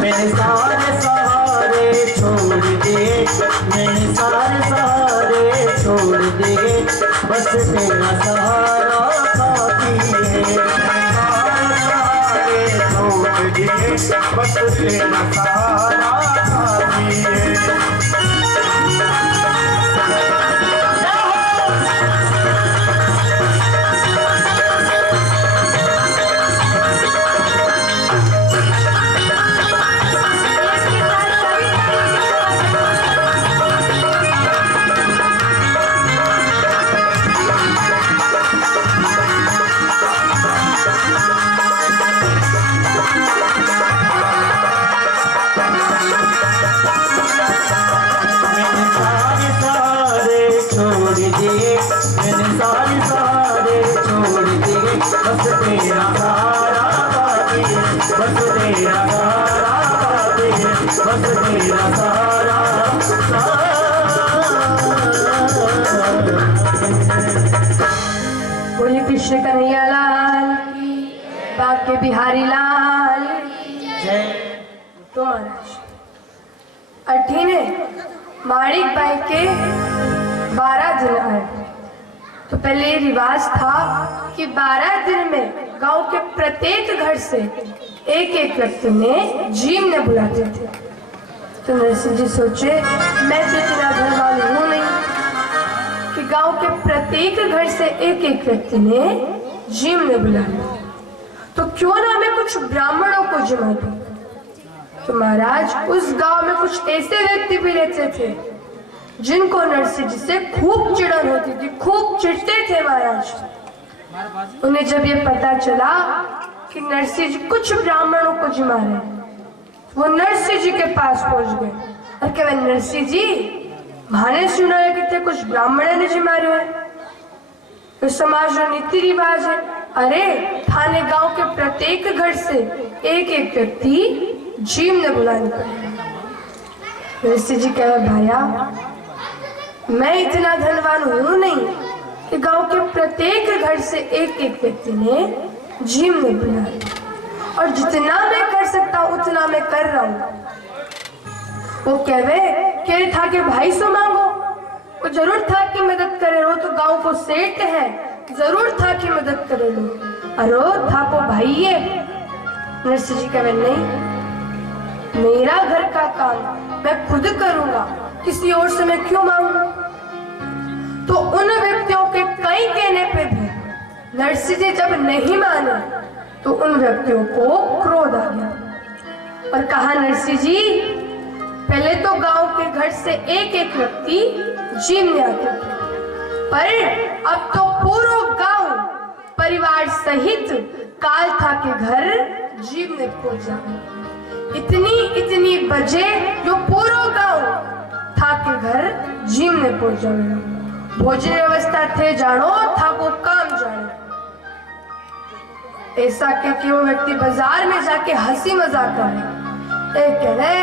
मैंने सारे सहारे छोड़ दिए, मैंने सारे सहारे छोड़ दिए, बस तेरा सहारा काफी है। सारे सहारे छोड़ दिए, बस तेरा सहारा काफी है। मैंने सारे सहारे छोड़ दिए, बस तेरा सहारा काफी है, बस तेरा सहारा काफी है, बस तेरा सहारा। बोले कृष्ण कन्हैया लाल की, बाके बिहारी लाल जय। तो महाराज अठीने माणिक बाई के 12 दिन आए। तो पहले ये रिवाज था कि 12 दिन में गांव के प्रत्येक घर से एक एक व्यक्ति ने जीम ने बुलाते थे। तो नरसिंह जी सोचे मैं तो इतना धनवान हूं नहीं कि गांव के प्रत्येक घर से एक एक व्यक्ति ने जीम ने बुलाया, तो क्यों ना मैं कुछ ब्राह्मणों को जिमा दूं। तो महाराज उस गांव में कुछ ऐसे व्यक्ति भी रहते थे जिनको नरसिंह जी से खूब चिढ़न होती थी, खूब चिढ़ते थे महाराज। उन्हें जब ये पता चला कि नरसिंह जी कुछ ब्राह्मणों को जिमा रहे, वो नरसिंह जी के पास पहुंच गए और कहे नरसिंह जी माने सुना है कि कुछ ब्राह्मण ने जिमा रहे हैं, तो समाज और रीति रिवाज है। अरे थाने गांव के प्रत्येक घर से एक एक व्यक्ति जीम ने बुलाने पड़े। नरसिंह जी कहे भाया मैं इतना धनवान हूं नहीं कि गांव के प्रत्येक घर से एक एक व्यक्ति ने जीम में बुलाया, और जितना मैं कर सकता हूं उतना मैं कर रहा हूं। वो कह था कि भाई से मांगो, वो जरूर था कि मदद करे रो, तो गांव को सेठ है जरूर था कि मदद करे लो, अरे था को भाई है। नरसिंह जी कहे नहीं, मेरा घर का काम मैं खुद करूंगा, किसी और से मैं क्यों मांगू। तो उन व्यक्तियों के कई कहने पे भी नरसिंह जी जब नहीं माने तो उन व्यक्तियों को क्रोध आ गया और कहा नरसिंह जी पहले तो गांव के घर से एक एक व्यक्ति जीम में आते थे, पर अब तो पूरा गांव परिवार सहित काल था के घर जीम में पहुंच जाए। इतनी बजे जो पूरा गांव था के घर जीम में पहुंच जाए। भोजन व्यवस्था थे जानो, था को काम जानो। ऐसा कि वो व्यक्ति बाजार में जाके हंसी मजाक करे,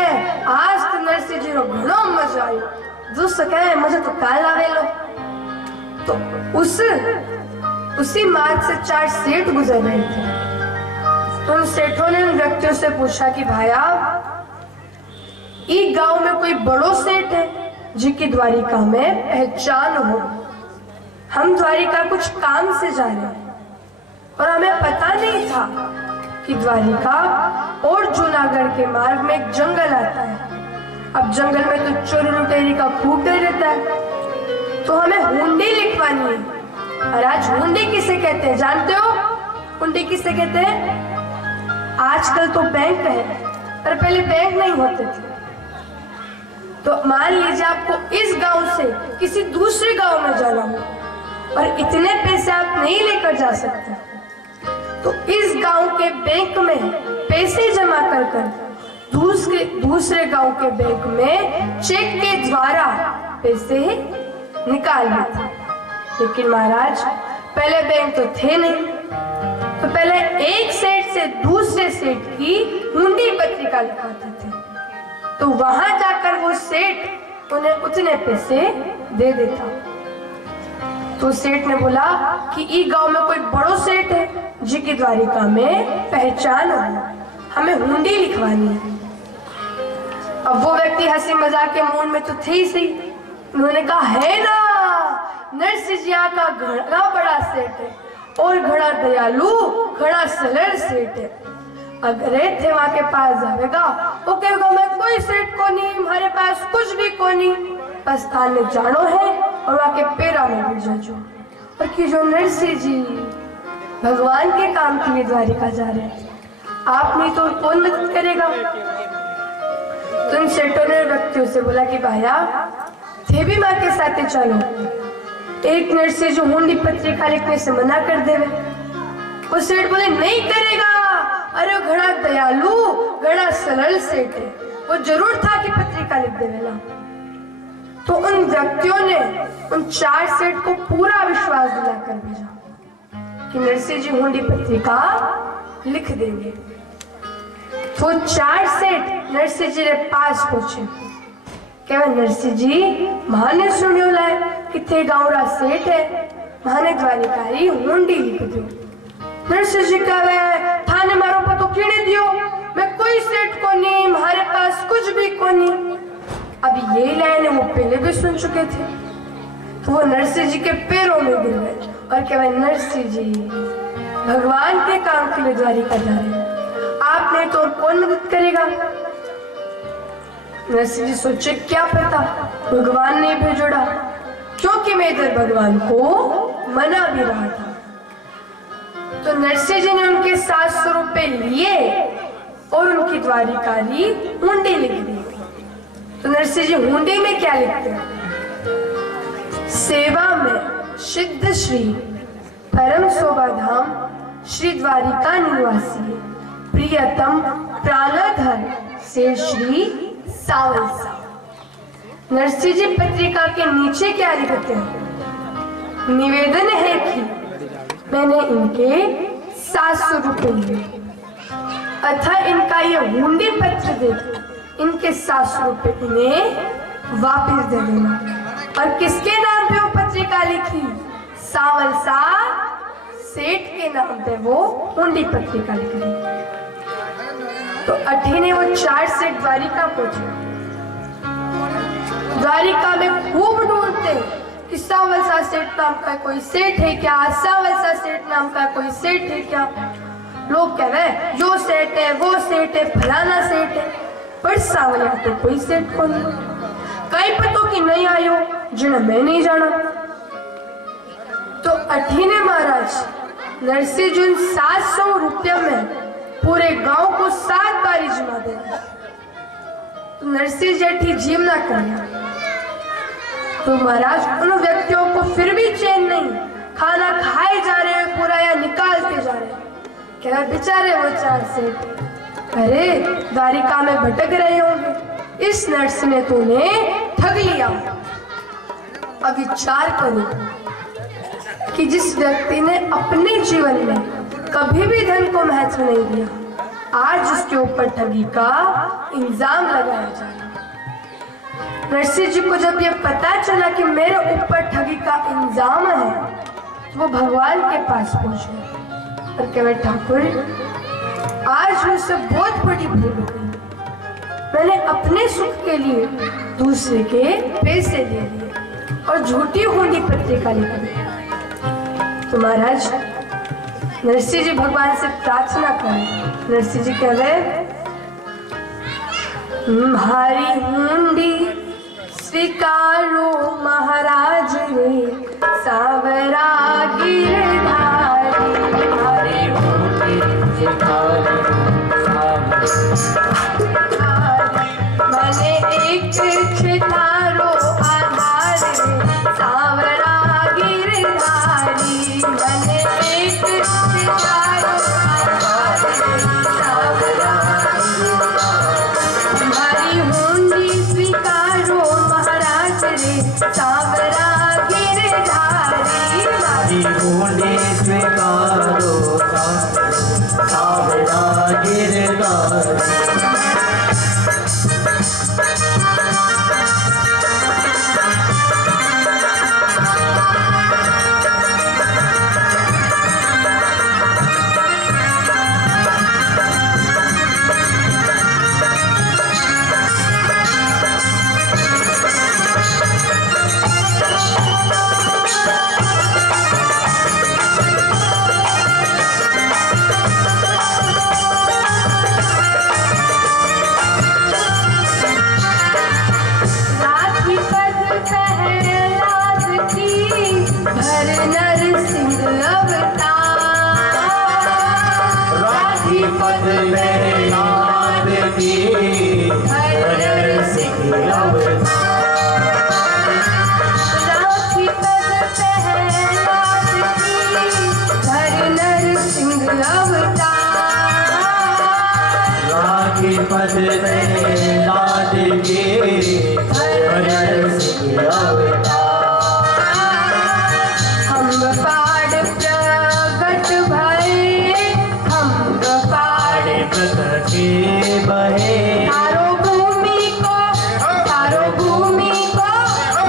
आज तो नरसिंह जी रो घणो मजा आयो, दूसरा कहे मुझे तो काल आवे लो। तो उसी मार्ग से 4 सेठ गुजर रहे थे। तो उन सेठों ने उन व्यक्तियों से पूछा कि भाया इस गांव में कोई बड़ो सेठ है जिनकी द्वारिका में पहचान हो। हम द्वारिका कुछ काम से जा रहे हैं और हमें पता नहीं था कि द्वारिका और जूनागढ़ के मार्ग में एक जंगल आता है। अब जंगल में तो चोरी लुटेरी का खूब डर रहता है, तो हमें हुंडी लिखवानी है। और आज हुंडी किसे कहते हैं जानते हो? हुंडी किसे कहते हैं? आजकल तो बैंक है, पर पहले बैंक नहीं होते थे। तो मान लीजिए आपको इस गांव से किसी दूसरे गांव में जाना हो और इतने पैसे आप नहीं लेकर जा सकते, तो इस गांव के बैंक में पैसे जमा कर दूसरे गांव के बैंक में चेक के द्वारा पैसे निकाल लेते। लेकिन महाराज पहले बैंक तो थे नहीं, तो पहले एक सेठ से दूसरे सेठ की हुंडी पत्रिका लिखाते थे, तो वहां जाकर वो सेठ उन्हें उतने पैसे दे देता। तो सेठ ने बोला कि ई गांव में कोई बड़ो सेठ है जिनकी द्वारिका में पहचान हो, हमें हुंडी लिखवानी है। अब वो व्यक्ति हंसी मजाक के मूड में तो थे ही सही। उन्होंने कहा है ना, नरसिंह जी का घड़ा बड़ा सेठ है और घड़ा दयालु, घड़ा सरल सेठ है। अगर थे वहां के पास जाएगा वो कहेगा मैं कोई सेठ को नहीं, हमारे पास कुछ भी को नहीं, बस थाने जानो है और वहां के पेरा में भी जाओ। और कि जो नरसिंह जी भगवान के काम के लिए द्वारिका जा रहे हैं, आप नहीं तो कौन मदद करेगा। तो उन सेठों ने व्यक्तियों से बोला कि भैया थे भी माँ के साथ चलो। एक नरसिंह जो हुंडी पत्रिका लिखने से मना कर देवे। वो सेठ बोले नहीं करेगा, अरे घड़ा दयालु, घड़ा सरल सेठ है, वो जरूर था कि पत्रिका लिख देवेला। तो उन व्यक्तियों ने उन 4 सेठ को पूरा विश्वास दिलाकर भेजा कि नरसिंह जी हुंडी पत्रिका लिख देंगे। तो 4 सेठ नरसिंह जी के पास पहुंचे। क्या नरसिंह जी माने सुनियो लाए कि थे गाँवरा सेठ है, माने द्वारिकारी हुंडी लिख दो। नरसिंह जी कहे थाने मारो पतो किने दियो, मैं कोई सेठ को नहीं, हमारे पास कुछ भी को नहीं। अब ये लाइन वो पहले भी सुन चुके थे। तो वो नरसिंह जी के पैरों में गिर गए और कहे नरसिंह जी भगवान के काम के लिए द्वारिका जा रहे हैं, आप नहीं तो कौन मदद करेगा। नरसिंह जी सोचे क्या पता भगवान ने भेजोड़ा, क्योंकि मैं इधर भगवान को मना भी रहा था। तो नरसिंह जी ने उनके 700 रुपए लिए और उनकी द्वारिकारी हुंडी लिख दी। तो नरसिंह जी हुंडी में क्या लिखते हैं? सेवा में सिद्ध श्री परम शोभा धाम श्री द्वारिका निवासी प्रियतम प्राणधर से श्री सावलसा। नरसिंह जी पत्रिका के नीचे क्या लिखते हैं? निवेदन है कि मैंने इनके 700 रुपए लिए, अतः इनका ये हुंडी पत्र देकर इनके 700 रुपए इन्हें वापस दे देना। और किसके नाम पे वो पत्रिका लिखी? सावलसा सेठ के नाम पे वो हुंडी पत्रिका लिख दी। तो अठीने वो 4 सेठ द्वारिका पहुंचे। द्वारिका में खूब ढूंढते कि सावलसा सेठ नाम का कोई सेठ है क्या, सावलसा सेठ नाम का कोई सेठ है क्या। लोग कह रहे जो सेठ है वो सेठ है, फलाना सेठ है, पर सावलिया तो कोई सेठ को नहीं। कई पतों की नहीं आयो जिन्हें मैं नहीं जाना। तो अठीने महाराज नरसिंह जी 700 रुपया में पूरे गांव को 7 बारी जिमा दे। तो नरसिंह जी जीव ना करना। तो महाराज उन व्यक्तियों को फिर भी चैन नहीं, खाना खाए जा रहे हैं पूरा या निकालते जा रहे हैं। क्या बेचारे वो 4 सेठ अरे द्वारिका में भटक रहे होंगे, इस नर्स ने तो उन्हें ठग लिया। अब विचार करो कि जिस व्यक्ति ने अपने जीवन में कभी भी धन को महत्व नहीं दिया, आज उसके ऊपर ठगी का इल्जाम लगाया जा रहा है। नरसिंह जी को जब ये पता चला कि मेरे ऊपर ठगी का इल्जाम है, तो वो भगवान के पास पहुंच गए और कहे ठाकुर आज मुझसे बहुत बड़ी भूल हो गई, मैंने अपने सुख के लिए दूसरे के पैसे ले लिए और झूठी हुंडी पत्रिका लिख दी। तो महाराज नरसिंह जी भगवान से प्रार्थना करें। नरसिंह जी कह रहे हमारी हुंडी स्वीकारो महाराज रे, सावरा गिरधारी हमारी हुंडी स्वीकारो मैंने एक छितारो आधार सावरा गिरधारी, मैंने एक छितारो आधार सावरा हमारी हुंडी स्वीकारो महाराज रे, सावरा गिरधारी हमारी हुंडी हर सिंह अवतार। राखी पद प्रहलाद की धर नर सिंह अवतार। राखी पद प्रहलाद के हर सिंह अवतार। हम पाड़ प्रगट भये, हम पाड़ प्रकटे बहे। तारो भूमि को, तारो भूमि को,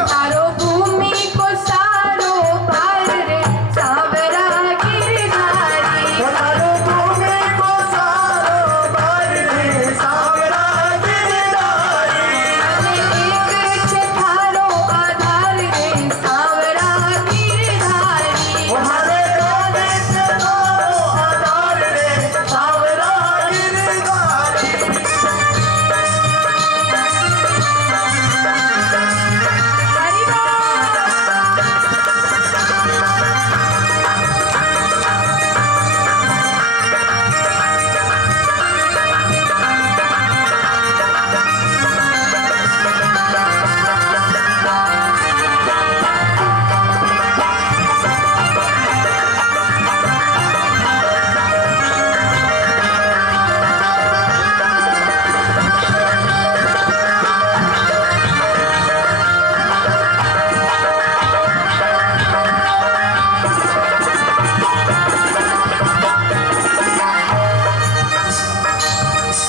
तारो भूमि को सारो पार रे सांवरा गिरधारी। तारो भूमि को सारो पार रे सांवरा गिरधारी। एक छे थारो आधार रे सांवरा गिरधारी। हमारे गाने से तारो आधार रे सांवरा गिरधारी। हरि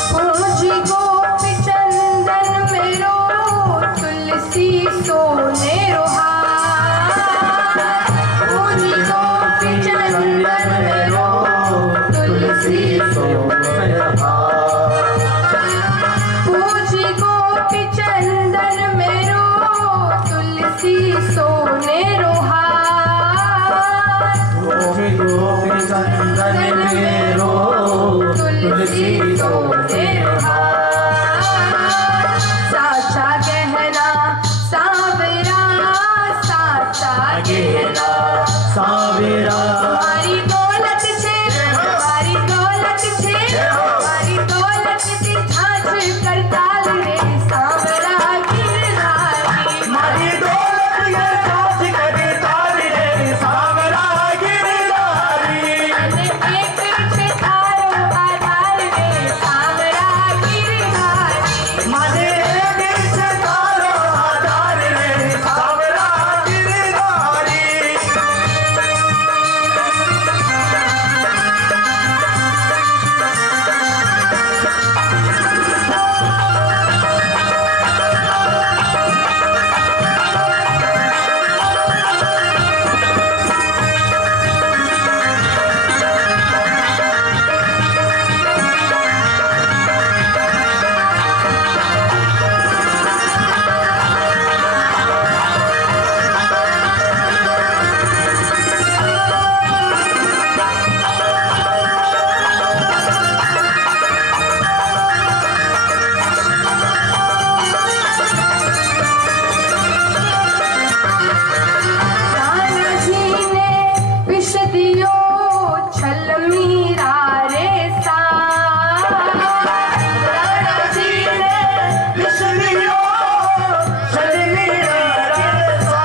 पूजी गोपी चंदन मेरो, तुलसी सोने रोहार। पूजी गोपी चंदन मेरो, तुलसी सोने रोहार। पूजी गोपी चंदन मेरो, तुलसी सोने रोहार। गोपी चंदन मेरो तुलसी सोने रोहार। साचा गहना सांवरा, साचा गहना सांवरा। हमारी दौलत छे, हमारी दौलत छे, हमारी दौलत की झांझ करताल रे सांवरा गिरधारी। हमारी दौलत ये साथ करे तार रे सांवरा गिरधारी। अने एक छे थारो आधार रे सांवरा गिरधारी। हमारे दिल से तारो आधार रे सांवरा गिरधारी। राणा जी ने विष दियो छल मीरा रे सा। राणा जी ने विष दियो छल मीरा रे सा।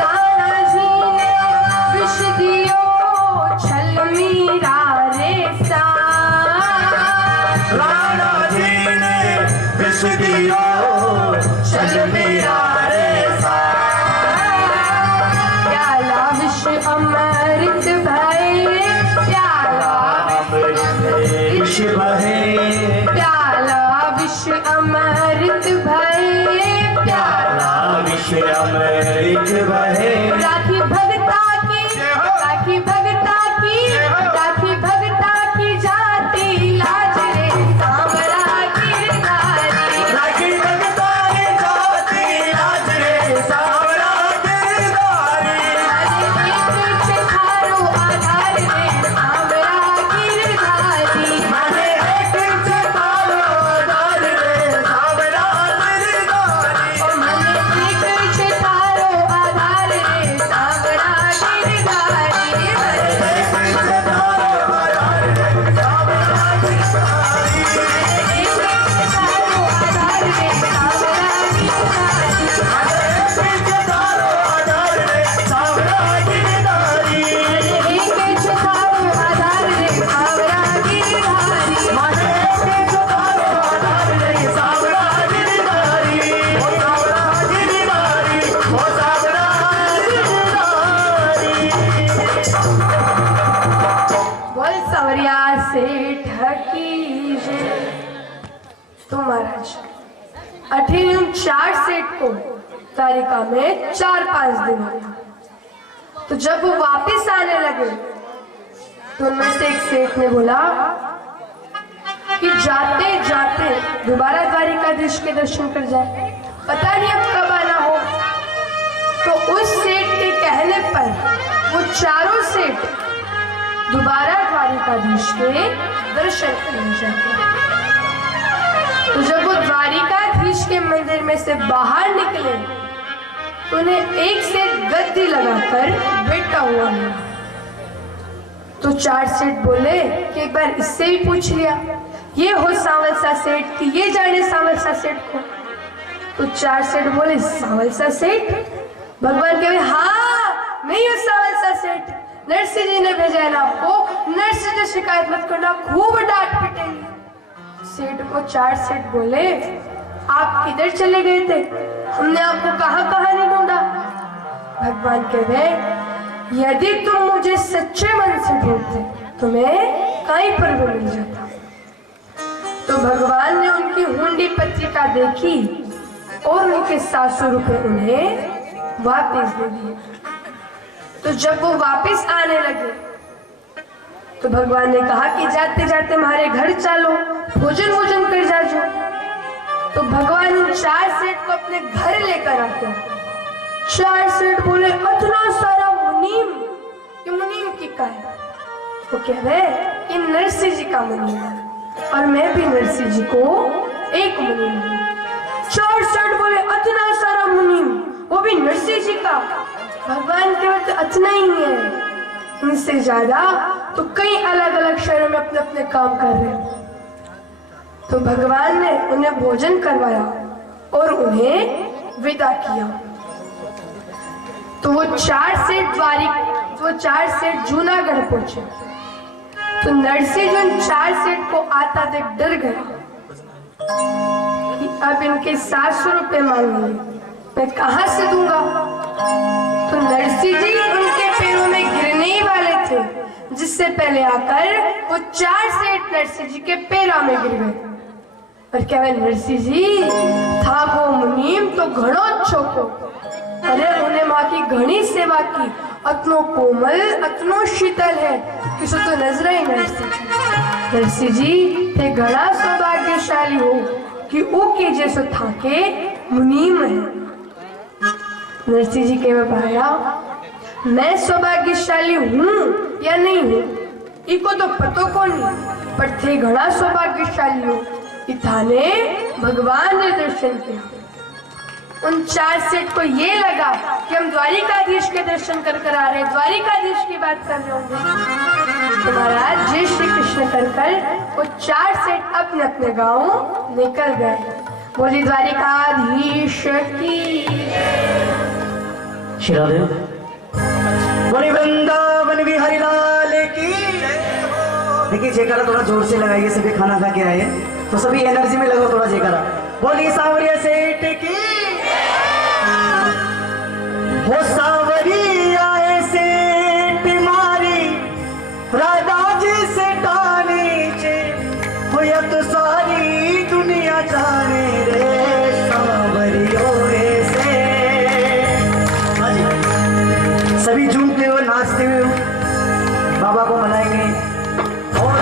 राणा जी ने विष दियो छल मीरा रे सा। राणा जी ने विष दियो छल मीरा रे सा। प्याला विष अमृत भये, प्याला विष बहे। प्याला विष अमृत भये, प्याला विष अमृत बहे। राखी भगता की, राखी भगता की, राखी भगता की जाती लाज रे सांवरा गिरधारी। राखी भगता की जाती तो महाराज अठीन उन 4 सेठ को द्वारिका में 4-5 दिन हो गया। तो जब वो वापस आने लगे तो उनमें से एक सेठ ने बोला कि जाते जाते दोबारा द्वारिकाधीश के दर्शन कर जाए, पता नहीं अब कब आना हो। तो उस सेठ के कहने पर वो चारों सेठ दोबारा द्वारिकाधीश के दर्शन करने जाते हैं। तो जब वो द्वारिकाधीश के मंदिर में से बाहर निकले तो उन्हें एक से गद्दी लगाकर बैठा हुआ मिला। तो 4 सेठ बोले कि एक बार इससे भी पूछ लिया, ये हो सांवलसा सेठ कि ये जाने सांवलसा सेठ को। तो 4 सेठ बोले सांवलसा सेठ? भगवान कहे हाँ मैं हूँ सांवलसा सेठ, नरसिंह जी ने भेजा है ना आपको, नरसिंह जी शिकायत मत करना, खूब डांट पिटेंगे। सेठ को 4 सेठ बोले आप किधर चले गए थे, हमने आपको कहाँ कहाँ नहीं ढूंढा। भगवान कह रहे यदि तुम मुझे सच्चे मन से ढूंढते तो मैं कहीं पर भी मिल जाता। तो भगवान ने उनकी हुंडी पत्रिका देखी और उनके 700 रुपए उन्हें वापस दे दिए। तो जब वो वापस आने लगे तो भगवान ने कहा कि जाते जाते हमारे घर चलो, भोजन भोजन कर जाओ। तो भगवान उन 4 सेठ को अपने घर लेकर आते हैं। 4 सेठ बोले इतना सारा मुनीम, ये मुनीम की का है? वो कह रहे ये नरसिंह जी का मुनीम है और मैं भी नरसिंह जी को एक मुनीम हूँ। 4 सेठ बोले इतना सारा मुनीम, वो भी नरसिंह जी का? भगवान केवल तो इतना ही है, इनसे ज्यादा तो कई अलग अलग शहरों में अपने अपने काम कर रहे हैं। तो भगवान ने उन्हें भोजन करवाया और उन्हें विदा किया। तो वो 4 सेठ जूनागढ़ पहुंचे। तो नरसिंह जी 4 सेठ को आता देख डर गया कि अब इनके 700 रुपए मांगेंगे, मैं कहां से दूंगा। तो नरसिंह जी उनके पैरों में गिरने ही वाले थे, जिससे पहले आकर वो 4 सेठ नरसिंह जी के पैरों में गिर गए और क्या वे नरसिंह जी था वो मुनीम तो घणो अच्छो को, अरे उन्हें माँ की घनी सेवा की, अतनो कोमल अतनो शीतल है किसी तो नजर ही नरसिंह जी ते घना सौभाग्यशाली हो कि वो के जैसे था के मुनीम है। नरसिंह जी के बताया मैं सौभाग्यशाली हूँ या नहीं हूँ इको तो पतो को नहीं, पर थे घना सौभाग्यशाली हो इथाने भगवान ने दर्शन किया। उन 4 सेठ को ये लगा कि हम द्वारिकाधीश के दर्शन कर कर आ रहे हैं, द्वारिकाधीश की बात कर रहे होंगे। तो महाराज जय श्री कृष्ण कर कर वो 4 सेठ अपने अपने गांव निकल गए। बोली द्वारिकाधीश की श्रीराधे बोली वृंदावन बिहारी लाल की। देखिए जयकारा थोड़ा जोर से लगाइए, सभी खाना खा के आए तो सभी एनर्जी में लगाओ थोड़ा जयकारा। बोली सांवरिया सेठ की हो, सांवरी आए सेठ मारी राधा जी से नीचे हो या तो सारी दुनिया जाने रे सांवरियों से। सभी झूमते हुए नाचते हुए बाबा को मनाएंगे। और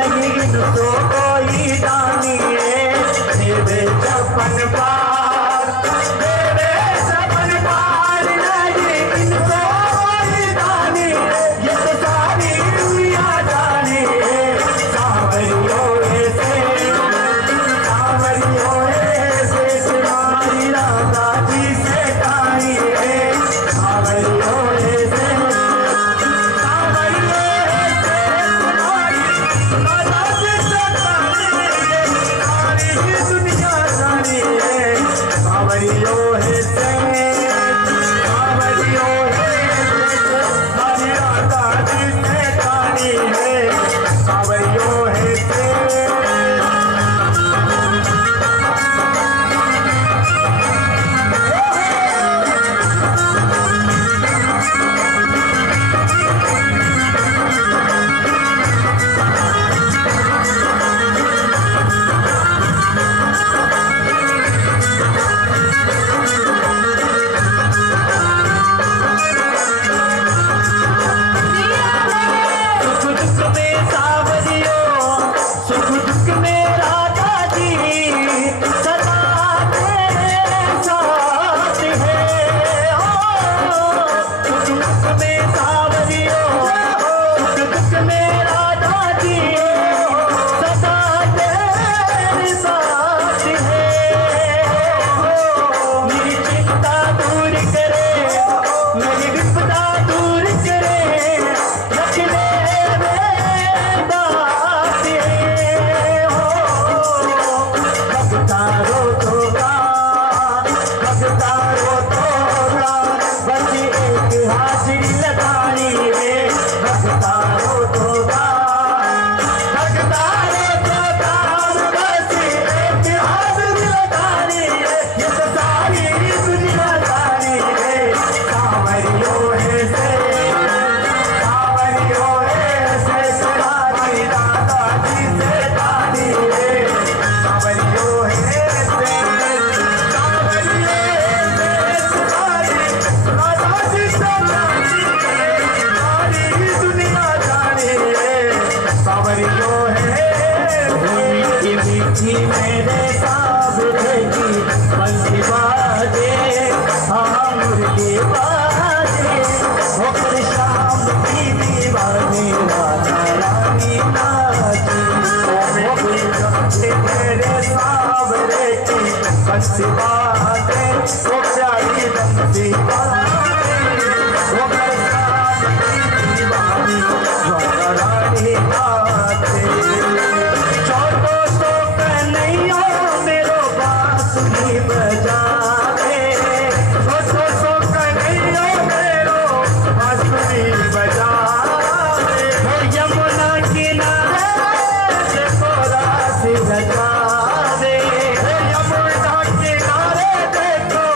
नहीं इनको कोई दानी देवे छप्पन पार, देवे छप्पन पार, नहीं इनको कोई दानी, ये तो सारी दुनिया जाने। सावरियों ऐसे, सावरियों ऐसे तुम्हारी राधा जी से कहानी है। सावरियों ऐसे, सावरियों ऐसे तुम्हारी राधा जी से कहानी है, सारी दुनिया जाने। सावरियों ऐसे, सावरियों ऐसे तुम्हारी राधा जी से कहानी है। सावरियों ऐसे। सुख दुख में सावरियों, सुख दुख में राधा जी सदा तेरे साथ है। सुख दुख में सावरियों, सुख दुख में राधा जी सदा तेरे साथ है। मेरी चिंता दूर करे, मेरी विपदा दूर करे, रखने में बात है। भगतारो तोगा, भगतारो तोगा, बस एक हाजिरी लगानी है। भगतारो तोगा, भगतारो तोगा, बस एक हाजिरी लगानी है, ये तो सारी दुनिया जानी है। सावरियों ऐसे, सावरियों ऐसे तुम्हारी राधा जी से कहानी है। सावरियों ऐसे, सावरियों ऐसे तुम्हारी राधा जी से कहानी है, सारी दुनिया जानी है। सावरियों ऐसे। मीठी मीठी मेरे सावरे की बंसी बाजे, हाँ मुर्गी बाजे, होकर शाम की दीवानी राधा रानी नाची। मेरे सावरे की बंसी बाजे, वो प्यारी बंसी बाजे, होकर शाम की दीवानी राधा रानी नाची। छोटो सो कन्हैया मेरो बांसुरी बजावे, छोटो सो कन्हैया मेरो बांसुरी बजावे। वो यमुना किनारे देखो रास रचावे, यमुना किनारे देखो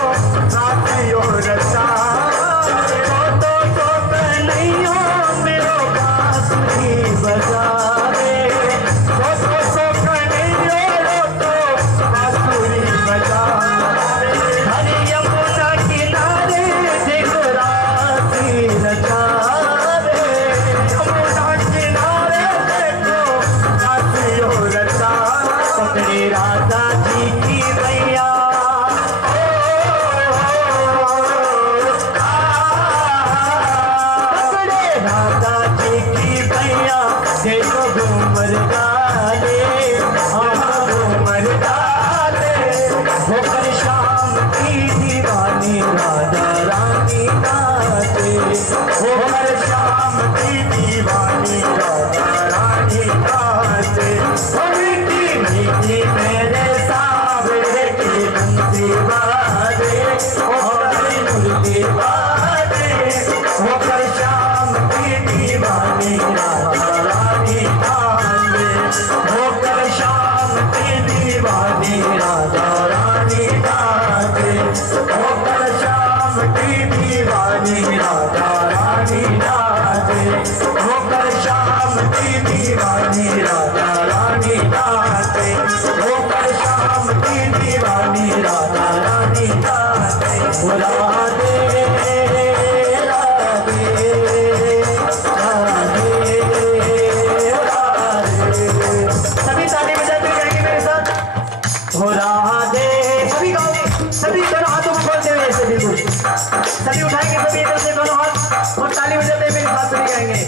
सभी उठाएंगे, सभी इधर से दोनों हाथ और ताली बजाते मेरे साथ सभी गाएंगे।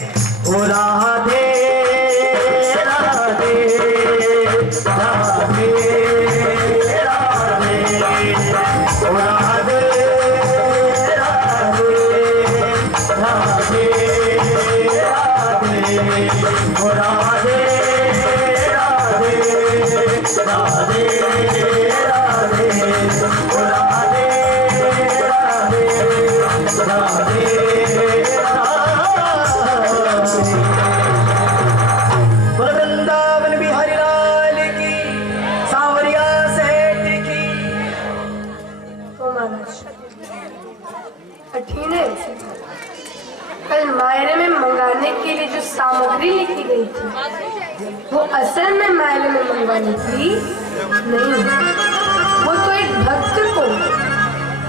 ओ राधे राधे राधे राधे, ओ राधे राधे राधे राधे, ओ राधे राधे राधे राधे, ओ राधे राधे बोल वृंदावन बिहारी लाल की, सांवरिया सेठ की। तो महाराज अठीने कल मायरे में मंगाने के लिए जो सामग्री लिखी गई थी वो असल में मायरे में मंगवानी थी नहीं, वो तो एक भक्त को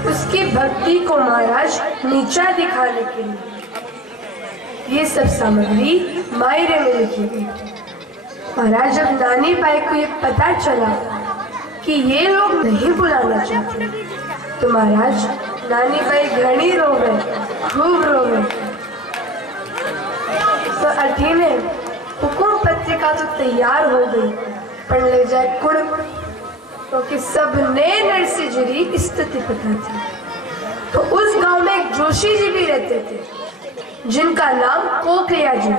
उसकी भक्ति को महाराज नीचा दिखाने के लिए ये सब सामग्री मायरे में लिखी गई। महाराज जब नानी बाई को ये पता चला कि ये लोग नहीं बुलाना चाहते तो महाराज नानी बाई घनी रो गए, खूब रो गए। तो अठीने हुकुम पत्रिका तो तैयार हो गई पर ले जाए कुड़, क्योंकि तो सबने नरसिंह स्थिति पता थी। तो उस गांव में एक जोशी जी भी रहते थे जिनका नाम कोकलिया जी।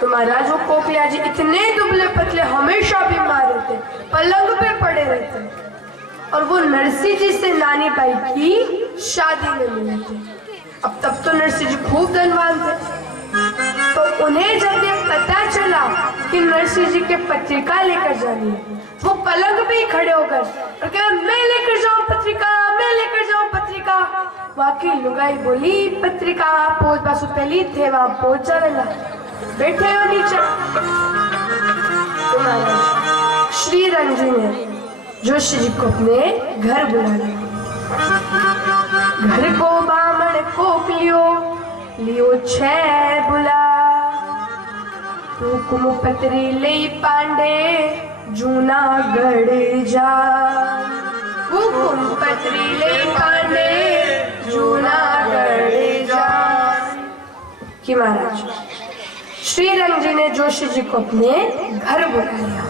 तो महाराज वो कोकलिया जी इतने दुबले पतले, हमेशा बीमार रहते, पलंग पे पड़े रहते और वो नरसिंह जी से नानी बाई की शादी में मिले थे। अब तब तो नरसिंह जी खूब धनवान थे। तो उन्हें जब ये पता चला कि नरसिंह जी के पत्रिका लेकर जानी है, वो पलंग पे ही खड़े होकर और कह मैं लेकर जाऊं पत्रिका, मैं लेकर जाऊं पत्रिका। वाकई लुगाई बोली पत्रिका पहुंच बासु पहली थे वहां पहुंच जाना, बैठे हो नीचे। तो श्री रंजी ने जोशी जी को अपने घर बुला लिया। घर को बामण कोकलियो लियो छे बुला, हुकुम पत्री ले पांडे जूनागढ़ जा, हुकुम पत्री ले पांडे जूनागढ़ जा। कि महाराज श्री रंग जी ने जोशी जी को अपने घर बुला लिया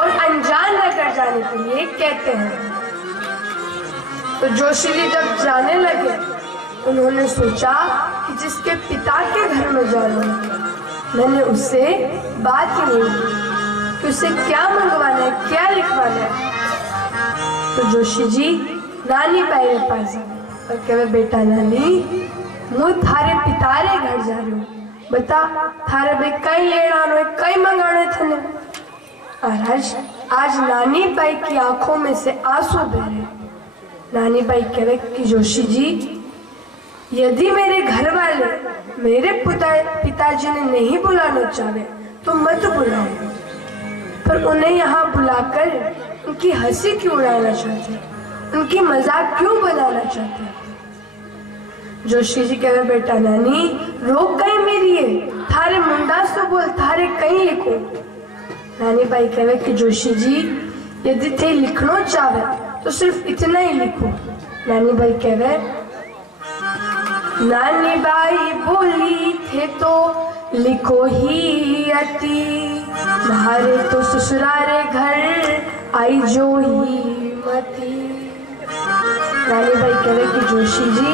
और अनजान नगर जाने के लिए कहते हैं। तो जोशी जी जब जाने लगे उन्होंने सोचा कि जिसके पिता के घर में जा रहा हूं, मैंने उससे बात ही नहीं की कि उसे क्या मंगवाना है, क्या लिखवाना है। तो जोशी जी नानी बाई के पास और कहे बेटा नानी मैं थारे पितारे घर जा रही हूँ, बता थारे भाई कई लेना है, कई मंगाने थे। महाराज आज नानी बाई की आंखों में से आंसू बह रहे। नानी बाई कहे कि जोशी जी यदि मेरे घर वाले मेरे पिताजी ने नहीं बुलाना चाहे तो मत बुलाओ, पर उन्हें यहाँ बुलाकर उनकी हंसी क्यों उड़ाना चाहते, उनकी मजाक क्यों बनाना चाहते। जोशी जी कहे बेटा नानी रोक कहीं मेरी है, थारे मुंडा से बोल थारे कहीं लिखो। नानी बाई कहे कि जोशी जी यदि थे लिखना चाहे तो सिर्फ इतना ही लिखो। नानी बाई कहे नानी बाई बोली थे तो लिखो ही अति, मारे तो ससुरारे घर आई जो ही मती। नानी बाई कह रहे कि जोशी जी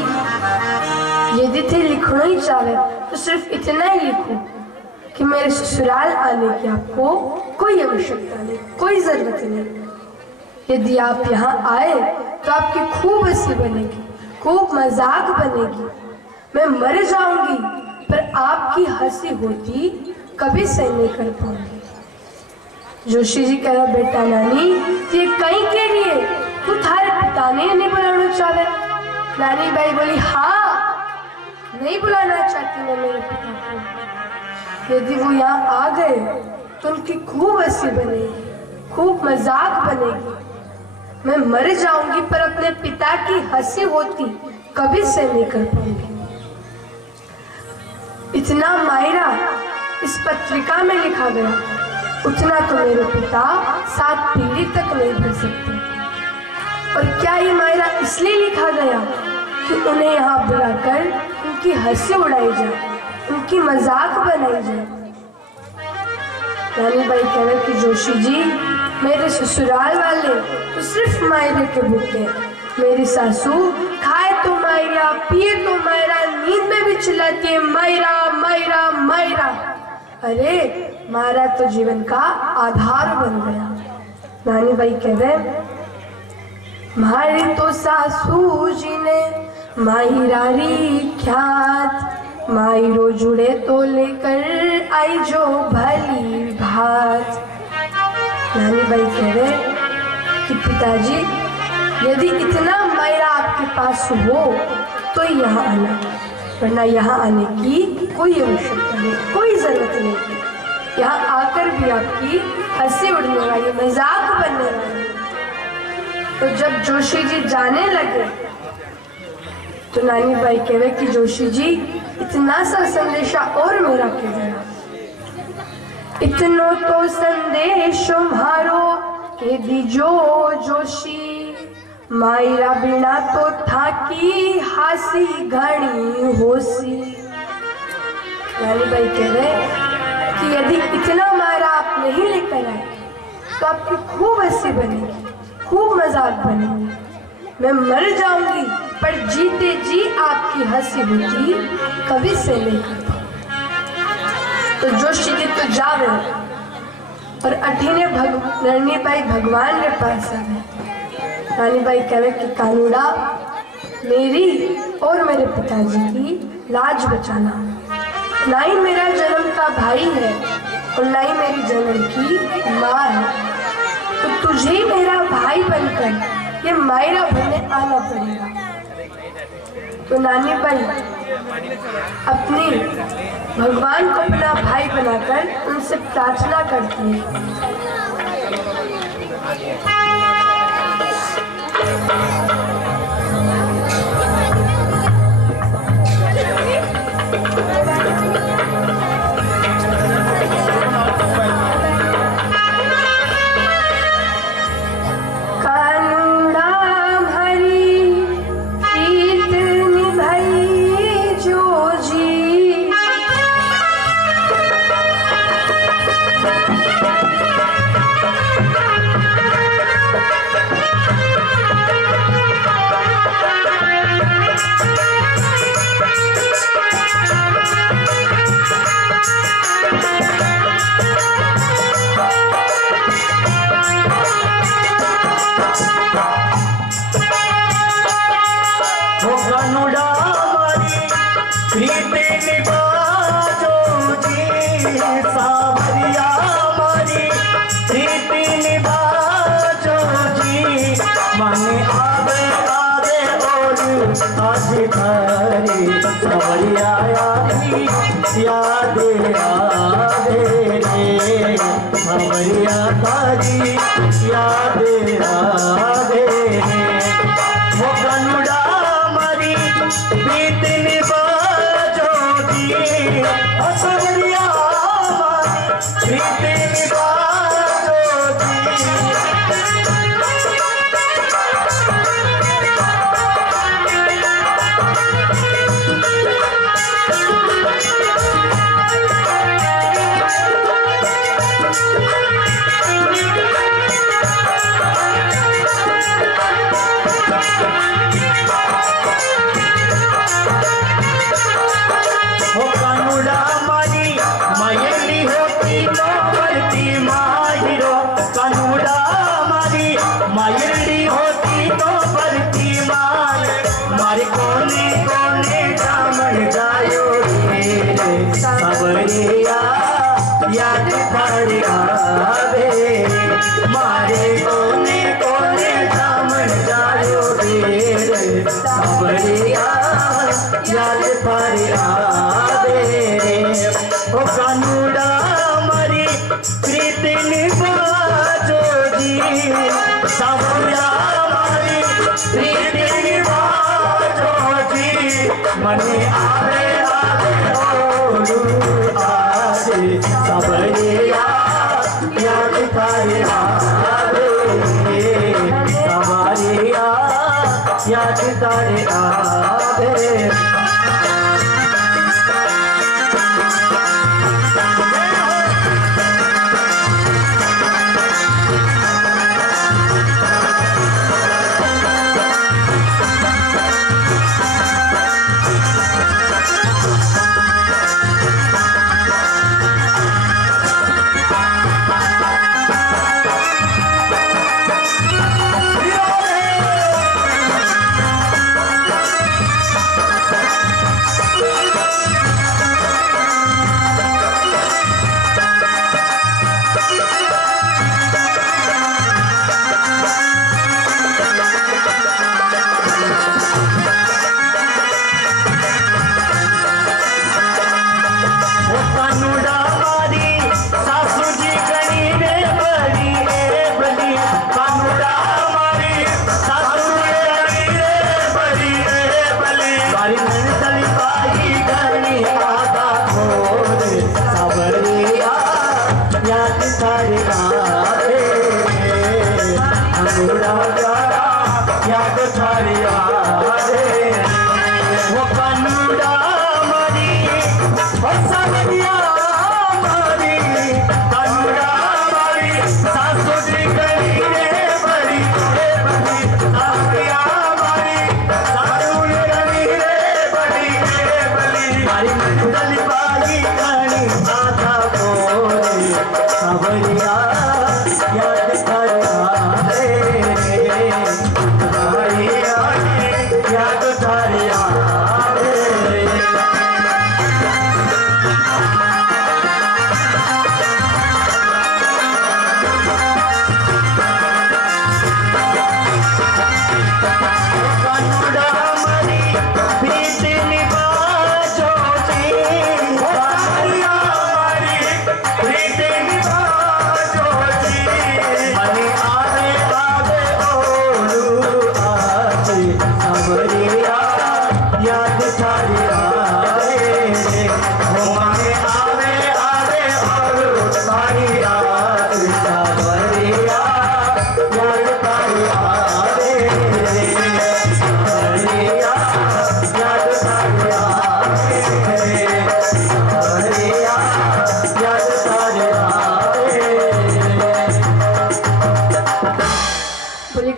यदि थे लिखना ही चाहे तो सिर्फ इतना ही लिखो कि मेरे ससुराल आने की आपको कोई आवश्यकता नहीं, कोई जरूरत नहीं। यदि आप यहाँ आए तो आपकी खूब हंसी बनेगी, खूब मजाक बनेगी, मैं मर जाऊंगी पर आपकी हंसी होती कभी सहन नहीं कर पाऊंगी। जोशी जी कह रहा बेटा नानी ये कहीं के लिए तू थारे पिता ने नहीं बुलाना चाहे। नानी बाई बोली हाँ नहीं बुलाना चाहती मैं मेरे पिता को। यदि वो यहाँ आ गए तो उनकी खूब हंसी बनेगी, खूब मजाक बनेगी, मैं मर जाऊंगी पर अपने पिता की हंसी होती कभी सहन नहीं कर पाऊंगी। इतना मायरा इस पत्रिका में लिखा गया उतना तो मेरे पिता 7 पीढ़ी तक नहीं भर सकते। और क्या ये मायरा इसलिए लिखा गया कि उन्हें यहाँ बुलाकर उनकी हंसी उड़ाई जाए, उनकी मजाक बनाई जाए। रानी बाई कह रहे कि जोशी जी, मेरे ससुराल वाले तो सिर्फ मायरे के भूखे हैं। मेरी सासू खाए तो मायरा, पिए तो मायरा, नींद में भी चिल्लाती है मायरा मायरा मायरा। अरे मायरा तो जीवन का आधार बन गया। रानी बाई कह रहे, मारी तो सासू जी ने मायरारी ख्यात, मायरो जुड़े तो लेकर आई जो भली भात। रानी बाई कह रहे कि पिताजी, यदि इतना मायरा आपके पास हो तो यहाँ आना, वरना यहाँ आने की कोई आवश्यकता नहीं, कोई जरूरत नहीं। यहाँ आकर भी आपकी हंसी उड़ने वाली, मजाक बनने वाली। तो जब जोशी जी जाने लगे तो नानी बाई कहे कि जोशी जी, इतना सा संदेशा और मेरा के देना। इतनो तो संदेश म्हारो के दीजो जोशी, मायरा बिना तो थाकी हासी घनी होसी। नानी बाई कह रहे कि यदि इतना मायरा आप नहीं लेकर आए तो आपकी खूब हंसी बनेगी, खूब मजाक बनेगी। मैं मर जाऊंगी पर जीते जी आपकी हंसी बुद्धि कभी से नहीं कर पाऊंगी। तो जोशी जी तो जावे और अठीने रानी बाई भगवान के पास आवे। रानी बाई कहे कि कानूड़ा, मेरी और मेरे पिताजी की लाज बचाना। ना ही मेरा जन्म का भाई है और ना ही मेरी जन्म की माँ है, तो तुझे मेरा भाई बनकर ये मायरा बनने आना पड़ेगा। तो नानी बाई अपनी भगवान को अपना भाई बनाकर उनसे प्रार्थना करती है। या याद तारे आवे।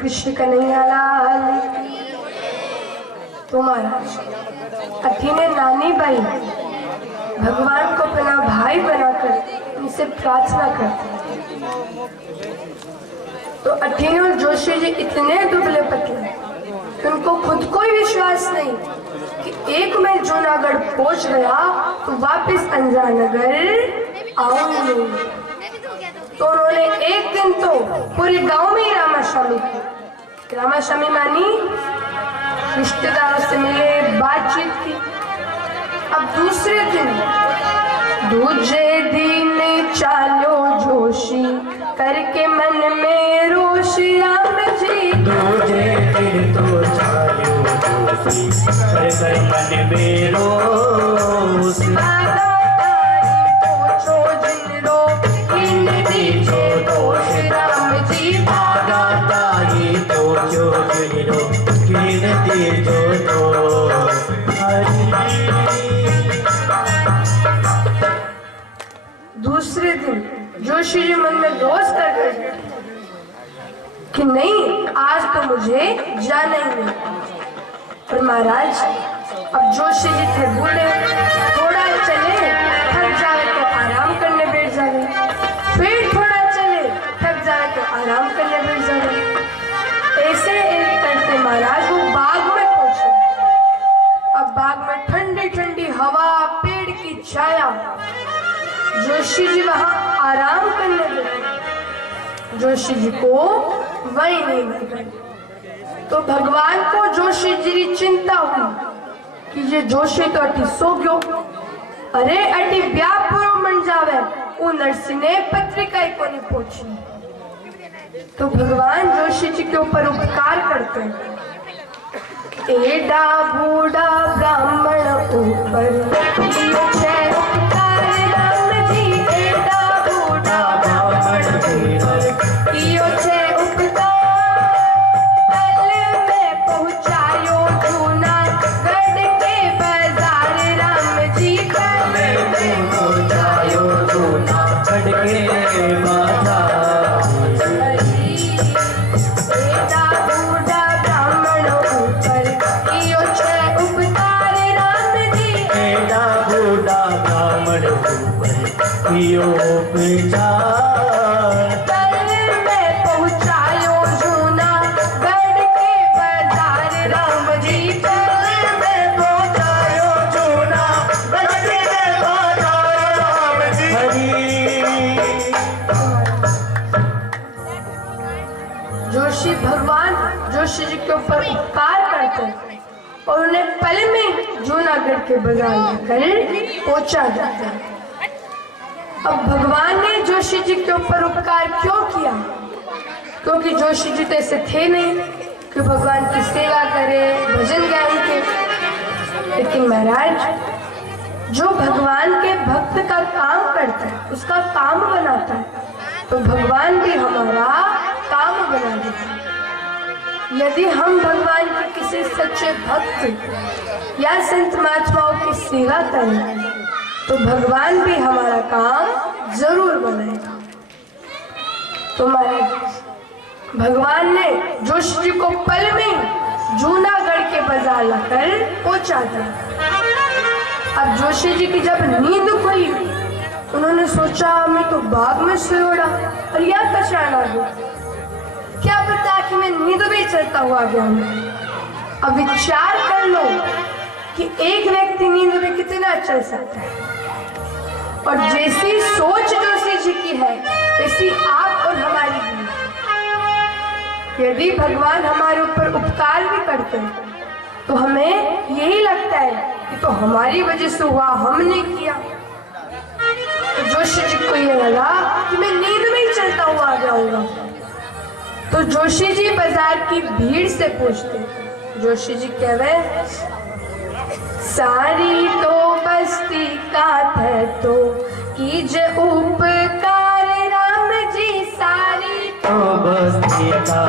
कृष्ण कन्हैया लाल। तो महाराज अठी ने नानी बाई भगवान को अपना भाई बनाकर उनसे प्रार्थना करते। तो अठीने और जोशी जी इतने दुबले पतले, उनको खुद को ही विश्वास नहीं कि एक मैं जूनागढ़ पहुंच गया तो वापस अंजानगर आऊंगी। तो उन्होंने एक दिन तो पूरे गांव में ही रामाशामी की। रामाशामी मानी रिश्तेदारों से मिले, बातचीत की। अब दूसरे दिन चालो जोशी करके मन में रोश राम जी। दूजे दिन तो चालो जोशी करके मन में रोश। दूसरे दिन जोशी जी मन में रोज कर रहे कि नहीं, आज तो मुझे जाना ही नहीं। पर महाराज अब जोशी जी थे बोले, थोड़ा चले थक जाए तो आराम करने बैठ जाए, फिर थोड़ा चले थक जाए तो आराम करने बैठ जाए। ऐसे एक करते महाराज वो बाग में पहुंचे। अब बाग में ठंडी ठंडी हवा, पेड़ की छाया, जोशी जी वहां आराम करने लगे। जोशी जी को वही नहीं मिल गई। तो भगवान को जोशी जी की चिंता हुई कि ये जोशी तो अटी सो गयो, अरे अटी ब्याह पूरो मन जावे, वो नरसी ने पत्रिका ही को नहीं पहुंची। तो भगवान जोशी जी के ऊपर उपकार करते हैं। एडा बूढ़ा ब्राह्मण ऊपर कियो छे उपकार, पल में पहुंचायो कियो उपचार। पल में पहुँचायो जूनागढ़ के बाजार राम जी। पल में पहुँचायो जूनागढ़ के बाजार राम जी। हरि जोशी भगवान जोशी जी के ऊपर उपकार करते हैं और उन्हें पल में जूनागढ़ के बाजार लेकर पहुंचा देते हैं। अब भगवान ने जोशी जी के ऊपर उपकार क्यों किया? क्योंकि जोशी जी तो ऐसे थे नहीं कि भगवान की सेवा करे, भजन गायन के। लेकिन महाराज, जो भगवान के भक्त का काम करता है, उसका काम बनाता है, तो भगवान भी हमारा काम बना देता है। यदि हम भगवान के किसी सच्चे भक्त या संत महात्माओं की सेवा करें, तो भगवान भी हमारा काम जरूर बनाएगा। तो महाराज, भगवान ने जोशी जी को पल में जूनागढ़ के बाजार लाकर पहुंचा दिया। अब जोशी जी की जब नींद खुली, उन्होंने सोचा मैं तो बाग में सोया और यह पहचान आ गई, क्या पता कि मैं नींद में चलता हुआ गया हूँ। अब विचार कर लो कि एक व्यक्ति नींद में कितना चल सकता है। और जैसी सोच जोशी जी की है, वैसी आप और हमारी भी। यदि भगवान हमारे ऊपर उपकार भी करते हैं, तो हमें यही लगता है कि तो हमारी वजह से हुआ, हमने किया। तो जोशी जी को ये लगा कि मैं नींद में ही चलता हुआ आ जाऊंगा। तो जोशी जी बाजार की भीड़ से पूछते, जोशी जी कह रहे, सारी तो बस्ती का थे तो कीजे उपकार राम जी। सारी तो बस्ती का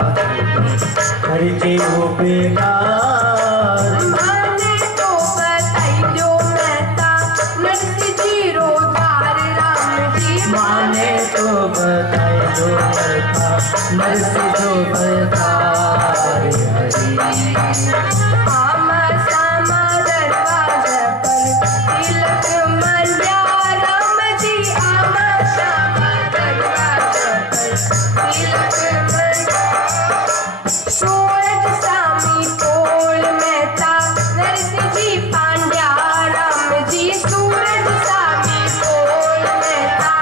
करके उपकार। माने तो बताइयो मेहता नरसिंह जी रोधार राम जी। माने तो बताए दो बता नरसिंह जो बताए। हरि आमा सामा दरवाजा पर तिलक मंड्या राम जी। आमा सामा दरवाजा पर तिलक मंड्या। सूरज सामी पोल मेहता नरसिंह जी पांड्या राम जी। सूरज सामी पोल मेहता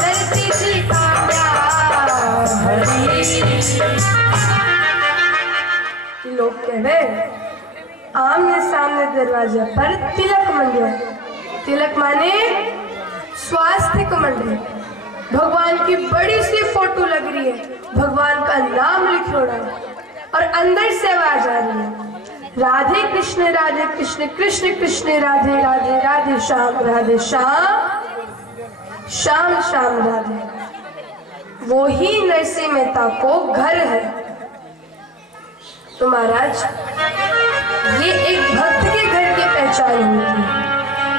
नरसिंह जी पांड्या। लोग कह रहे, आमने सामने दरवाजा पर तिलक मंडिया। तिलक माने स्वास्थ्य को मंडे। भगवान की बड़ी सी फोटो लग रही है, भगवान का नाम लिख रहा है और अंदर से आवाज आ रही है, राधे कृष्ण कृष्ण कृष्ण राधे राधे राधे श्याम श्याम श्याम राधे। वो ही नरसिंह मेहता को घर है। तो महाराज, ये एक भक्त के घर की पहचान हुई थी।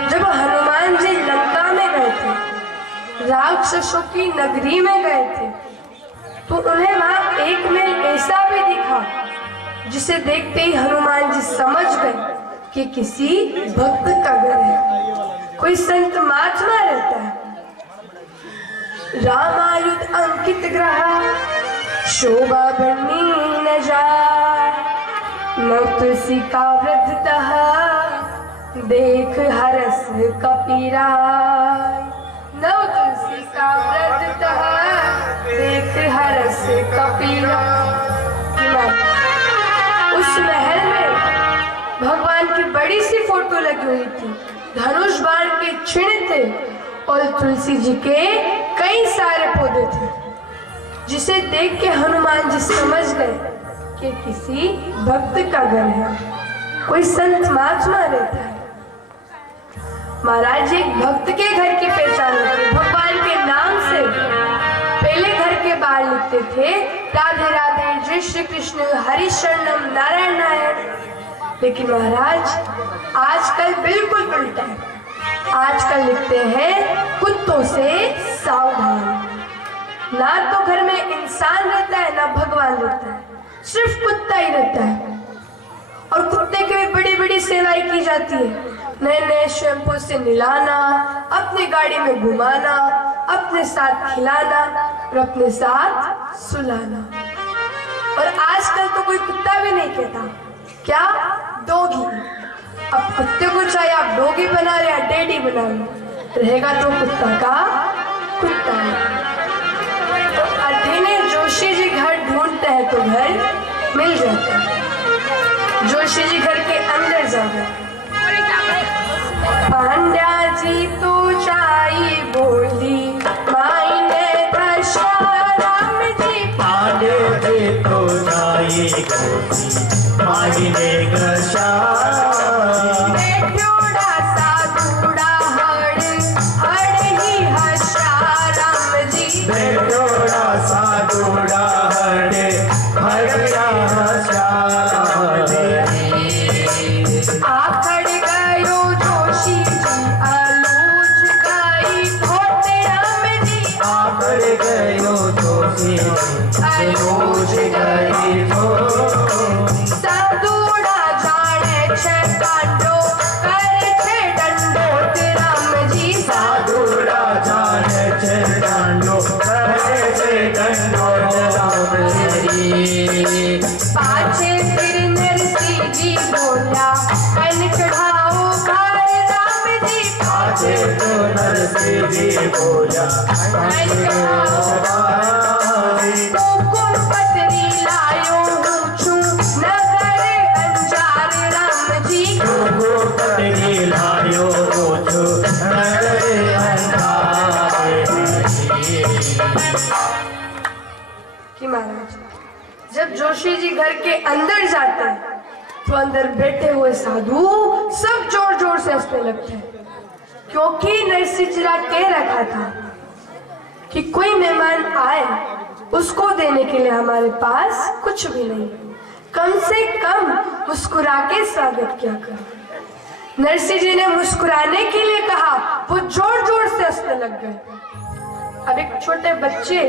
जब हनुमान जी लंका में गए थे, राक्षसों की नगरी में गए थे, तो उन्हें वहां एक मेल ऐसा भी दिखा जिसे देखते ही हनुमान जी समझ गए कि किसी भक्त का घर है, कोई संत महात्मा रहता है। रामायुध अंकित ग्रह शोभा बनी न जाए। नव तुलसी का वृद्धतः देख हरस कपीराय। नव तुलसी का वृद्धतः देख हरस कपीराय। उस महल में भगवान की बड़ी सी फोटो लगी हुई थी, धनुष बाण के चिन्ह थे और तुलसी जी के कई सारे पौधे थे, जिसे देख के हनुमान जी समझ गए कि किसी भक्त का घर है, कोई संत महात्मा रहता है। महाराज, एक भक्त के घर की पहचान होती है भगवान के नाम से। पहले घर के बाहर लिखते थे राधे राधे जय श्री कृष्ण हरि शरणम नारायण नारायण। लेकिन महाराज, आजकल बिल्कुल उल्टा है। आजकल लिखते हैं कुत्तों से सावधान। ना तो घर में इंसान रहता है, ना भगवान रहता है, सिर्फ कुत्ता ही रहता है। और कुत्ते की भी बड़ी बड़ी सेवाएं की जाती है, नए नए शैम्पू से नहलाना, अपनी गाड़ी में घुमाना, अपने साथ खिलाना और अपने साथ सुलाना। और आजकल तो कोई कुत्ता भी नहीं कहता, क्या डॉगी। अब कुत्ते को चाहे आप डॉगी बना रहे या डैडी बना रहे, रहेगा तो कुत्ता का कुत्ता है। तो अठीने जोशी जी घर ढूंढते हैं तो घर मिल जाता है। जोशी जी घर के अंदर जाओगे, पांड्या जी तो चाई बोली मायने दशा राम जी। पांडे जी तो चाई बोली मायने दशा। बेठोड़ा साधुड़ा हड़ हड़ ही हर्षा राम जी। बेठोड़ा साधुड़ा हड़ हर्षा राम जी। आखड़ गयो जोशी जी आलूच गई खोटे राम जी। आखड़ गयो जोशी आलूच गई साधुड़ा जाने छे कांडो करे छे दंडोत राम जी। साधुड़ा जाने छे दंडो करे छे दंडोत राम जी। पाछे फिर नरसिंह जी बोला कन चढ़ाओ भार राम जी। पाछे तो नरसिंह जी बोला कन चढ़ाओ। कोकुम पत्री लायो हूँ छू नगर अंजार राम जी। कोकुम पत्री लायो हूँ छू नगर अंजार जी। कि महाराज जब जोशी जी घर के अंदर जाते हैं तो अंदर बैठे हुए साधु सब जोर जोर से हंसने लगते हैं, क्योंकि नरसिंह जी ने कह रखा था कि कोई मेहमान आए उसको देने के लिए हमारे पास कुछ भी नहीं, कम से कम मुस्कुरा के स्वागत किया करो। नरसिंह जी ने मुस्कुराने के लिए कहा, वो जोर जोर से हंसने लग गए। अब एक छोटे बच्चे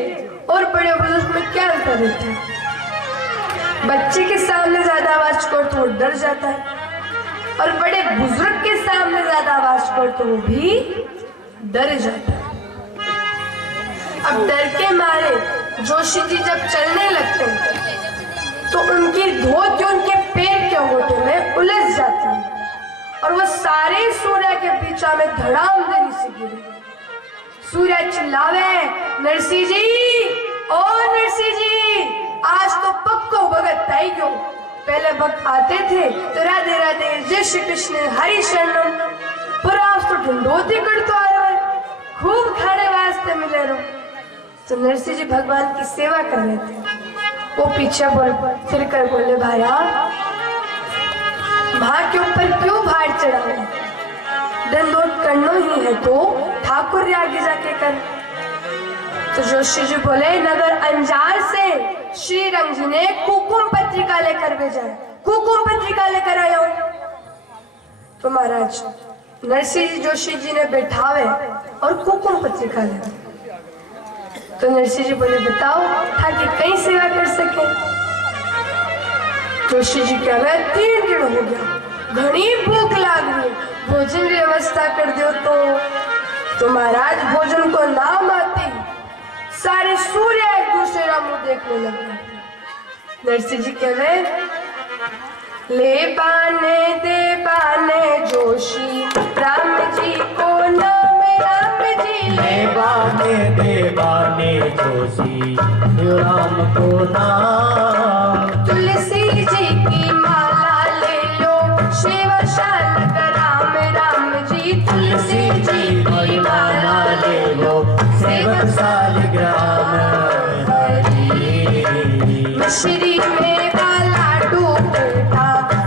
और बड़े बुजुर्ग में क्या अंतर रहता है? बच्चे के सामने ज्यादा आवाज करो तो वो डर जाता है, और बड़े बुजुर्ग के सामने ज्यादा आवाज करो तो वो भी डर जाता है। अब डर के मारे जोशी जी जब चलने लगते हैं तो उनकी धोती उनके पैर के अंगूठे में उलझ जाती है और वो सारे सूर्य के बीचा में धड़ाम देने से गिरे। सूर्य चिल्लावे, नरसिंह जी, ओ नरसिंह जी, आज तो पक्को भगत ताई क्यों। पहले भक्त आते थे तो राधे राधे जय श्री कृष्ण हरि शरणम, पर आज तो ढंडोती करतो आ रहे हैं, खूब खाने वास्ते मिले रहो। तो नरसिंह जी भगवान की सेवा कर रहे थे। वो पीछे फिर कर बोले, भाया माँ के ऊपर क्यों भार चढ़ावे, दंडोत करना ही है तो ठाकुर रे आगे जाके कर। तो जोशी जी बोले, नगर अंजार से श्री रंग जी ने कुकुम पत्रिका लेकर भेजा है, कुकुम पत्रिका लेकर आया हूं। तो महाराज नरसिंह जोशी जी ने बैठावे और कुकुम पत्रिका ले। तो नरसिंह जी बोले, बताओ ताकि कई सेवा कर सके। जोशी जी कह रहे, 3 दिन हो गया, घनी भूख लाग रही, भोजन की व्यवस्था कर दियो। तो महाराज भोजन को नाम आते सारे सूर्य एक दूसरे का मुंह देखने लगे। नरसिंह जी कह रहे, ले बाने दे बाने जोशी राम जी को नाम, राम जी ले बाने दे बाने जोशी राम को नाम। तुलसी जी की माला ले लो शिव शाल राम, राम जी तुलसी जी की माला ले लो सेवक सालिग्राम हरि। मिश्री में वाला डूबता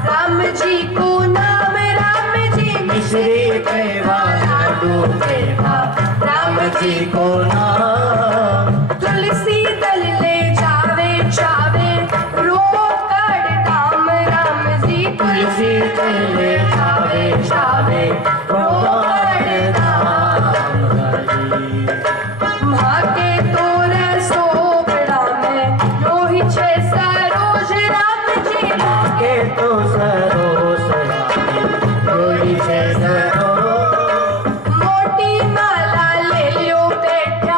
राम जी को नाम, राम जी मिश्री पे वाला डूबेगा राम जी को नाम। तुलसी दल ले जावे चावे रो कर दाम, राम जी तुलसी चले छावे छावे गोपाल धाम हरि। माँ के तोरे सोबड़ा में लोही छे सरोज राम जी। माँ के तो सरोस रामी कोई से सरो। मोटी माला ले लो बैठा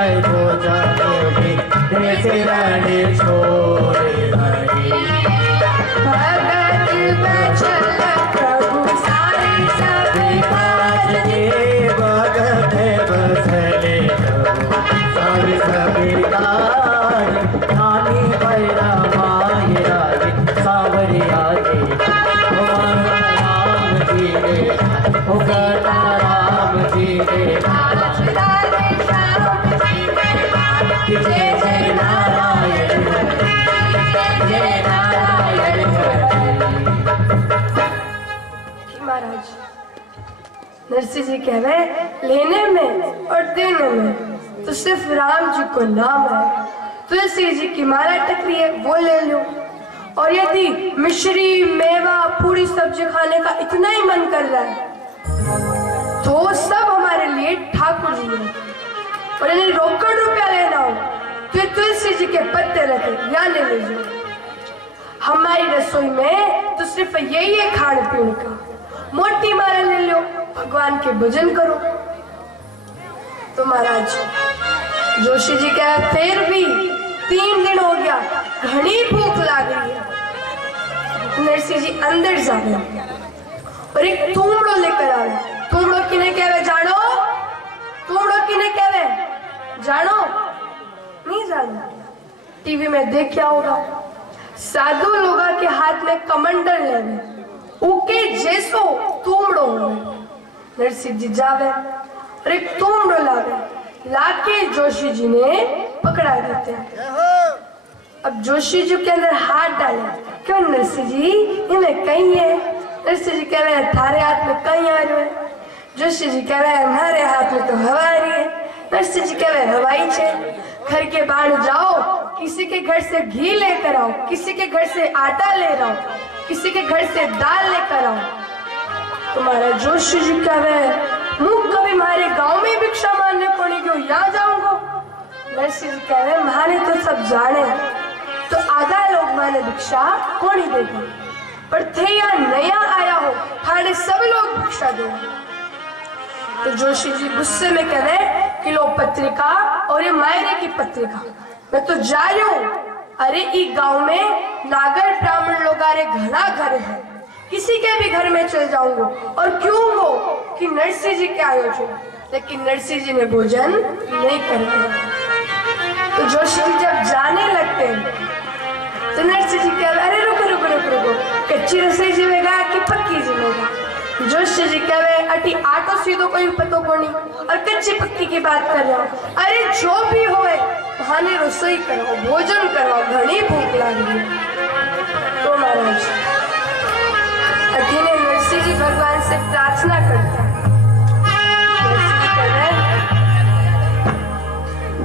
जाए वो जाने देश रण छोड़े हरि। भगत बचल प्रभु सारे सभी काज के भगत बसले सारे सभी काज। नानी भैरा माय राजे सावरिया दे राम जी रे ओ गता राम जी रे। जय जय नारायण जय नारायण। महाराज नरसिंह जी कह रहे लेने में और देने में तो सिर्फ राम जी को नाम है। तुलसी जी की माला टकरी है वो ले लो, और यदि मिश्री मेवा पूरी सब्जी खाने का इतना ही मन कर रहा है तो सब हमारे लिए ठाकुर जी है। और यदि रोकड़ रुपया लेना हो तो तुलसी जी के पत्ते रखे या ले लीजिए। हमारी रसोई में तो सिर्फ यही है खाने पीने का। मोटी माला ले लो, भगवान के भजन करो। तो महाराज जोशी जी कह फिर भी 3 दिन हो गया, घनी भूख लग रही है। नरसिंह जी अंदर जा रहे और एक तुमड़ो लेकर आ रहे। तुमड़ो किने कहवे जानो? तुमड़ो किने कहवे जानो? नहीं जानो। टीवी में देखा होगा साधु लोगा के हाथ में कमंडल लेवे उके जैसो तुमड़ो होवे। नरसिंह जी जावे और एक तुमड़ो लावे, लाके जोशी जी ने पकड़ा देते हैं। अब जोशी जी के अंदर हाथ डाले, क्यों नरसिंह जी इन्हें कहीं है? नरसिंह जी कह रहे हैं थारे हाथ में कहीं आ रहे हैं। जोशी जी कह रहे हैं हमारे हाथ में तो हवा आ रही है। नरसिंह जी कह रहे हैं हवाई छे। घर के बाहर जाओ, किसी के घर से घी लेकर आओ, किसी के घर से आटा ले आओ, किसी के घर से दाल लेकर आओ। तुम्हारा जोशी जी कह रहे हैं मुझ कभी हमारे गांव में भिक्षा मारने को नहीं क्यों यहाँ जाऊंगा। नरसिंह जी कह रहे हैं माने तो सब जाने तो आधा लोग माने भिक्षा कौन ही देगा, पर थे या नया आया हो थाने सब लोग भिक्षा दे। तो जोशी जी गुस्से में कह रहे किलो पत्रिका और ये मायने की पत्रिका मैं तो जा रही हूँ। अरे इस गांव में नागर ब्राह्मण लोग आ रहे घना घर है, किसी के भी घर में चल जाऊंगा और क्यों हो कि नरसिंह जी के आयोजन। लेकिन नरसिंह जी ने भोजन नहीं करते। तो जोशी जी जब जाने लगते हैं तो नरसिंह जी कह अरे रुको रुको रुको रुको, कच्ची रसोई जीवेगा कि पक्की जीवेगा? जोशी जी कह रहे अटी आटो सीधो कोई पतो को नहीं और कच्ची पक्की की बात कर रहा हूँ। अरे जो भी होए बहाने रसोई करो, भोजन करो, घनी भूख लग रही। तो महाराज अठीने नरसिंह जी भगवान से प्रार्थना करता है।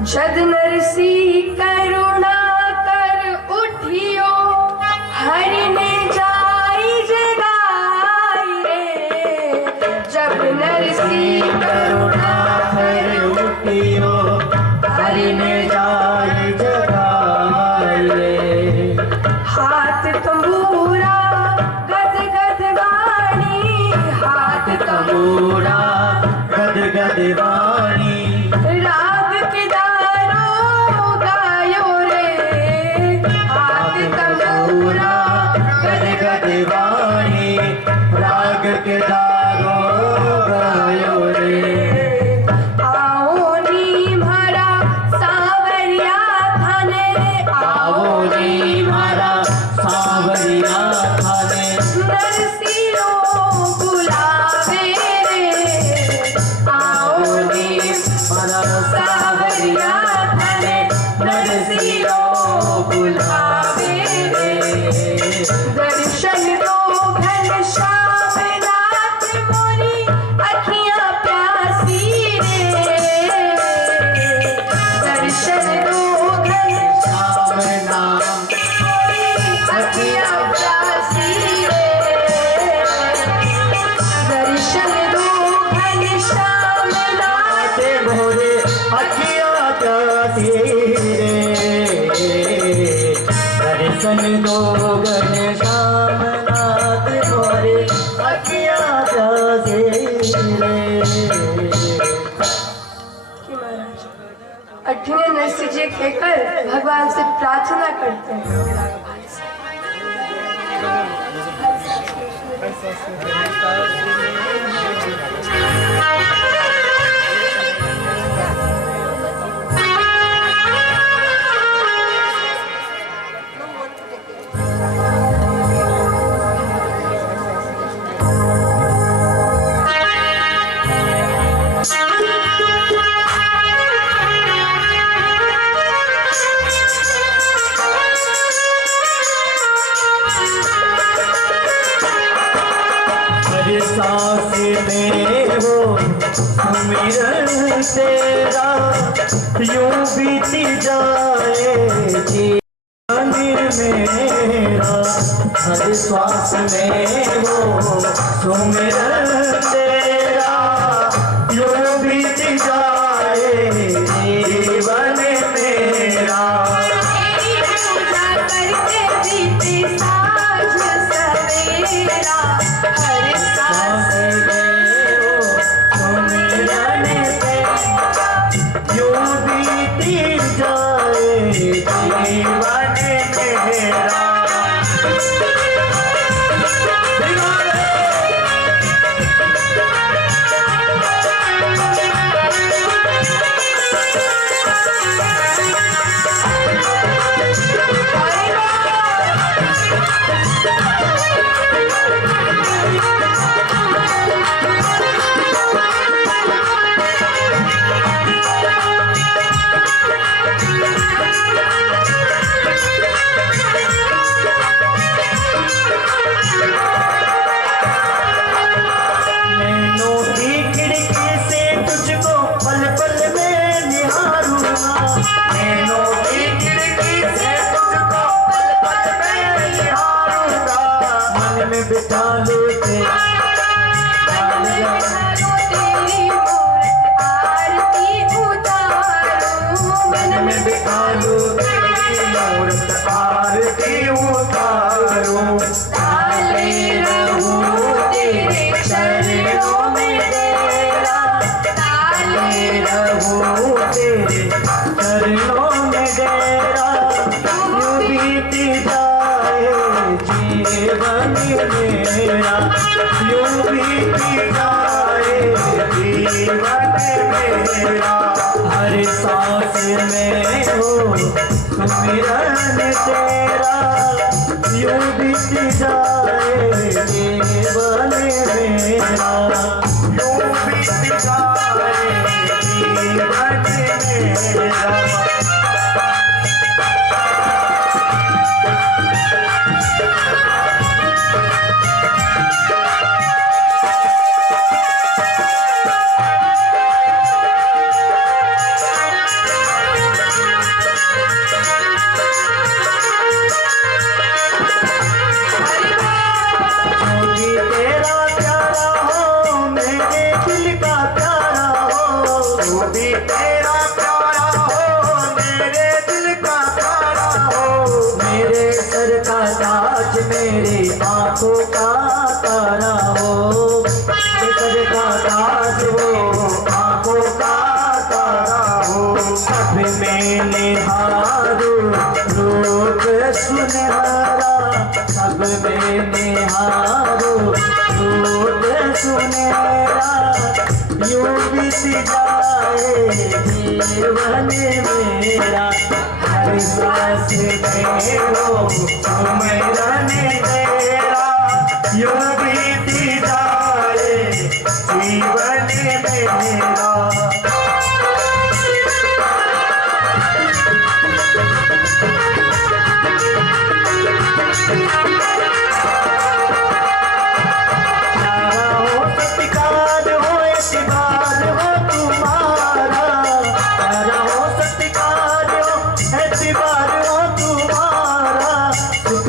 जद नरसिंह करुणा कर उठियो हरि ने जाई जगाई रे। जब नरसिंह करुणा कर उठियो हरि ने जाई जगाई रे। हाथ तंबूरा गद गद वाणी, हाथ तंबूरा गद गद वाणी। राग के दारो गायो रे। हाथ तंबूरा गद गद वाणी, राग के दारो गायो रे। आओ नी म्हारा सावरिया थाने, आओ नी म्हारा सावरिया थाने। नरसिंहो बुलावे रे। आओ नी म्हारा सावरिया थाने, नरसिंहो बुलावे रे। दर्शन दो घनश्याम नाथ मोरी अखियां प्यासी रे। दर्शन दो घनश्याम नाम अखियां प्यासी रे। दर्शन दो घनश्याम नाथ मोरे अखियां प्यासी रे। दर्शन दो घनश्याम नाथ मोरे अखियां प्यासी रे। कि महाराज अठीने नरसिंह जी कहकर भगवान से प्रार्थना करते हैं। सांस में हो सुमिरन तेरा, यूं बीती जाए जीवन मेरा। हर श्वास में हो सुमिरन तेरा, यूं बीती जाए जीवन मेरा। बिठा लो तेरी मूरत आरती उतारूं, मन में बिठा लो तेरी मूरत आरती उतारूं। ताले रहूं तेरे चरणों में तेरा, ताले रहूं तेरे चरणों में तेरा। यूं बीती जाए जीवन मेरा, यूं बीती जाए जीवन मेरा। हर सांस में हो सुमिरन तेरा, यूं बीती जाए जीवन मेरा, यूं बीती जाए जीवन मेरा। मेरे आंखों का तारा हो, सर का ताज हो, आंखों का तारा हो। सब में निहारो रूप सुनहरा, सब में निहारो रूप सुनहरा। यूं बीत जाए जीवन मेरा, हर सांस में हो सुमिरन तेरा, यूं बीती जाए जीवन मेरा।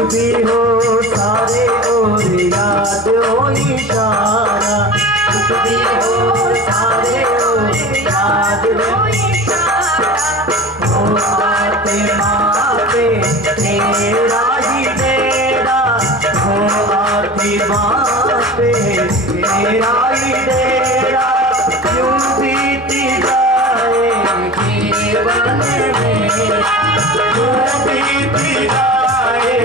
भी हो सारे और याद हो इशारा, कुछ भी हो सारे और याद हो इशारा। हो आते माते तेरा ही डेरा, हो आती माते तेरा ही डेरा। यूं बीती जाए जीवन बीत जाए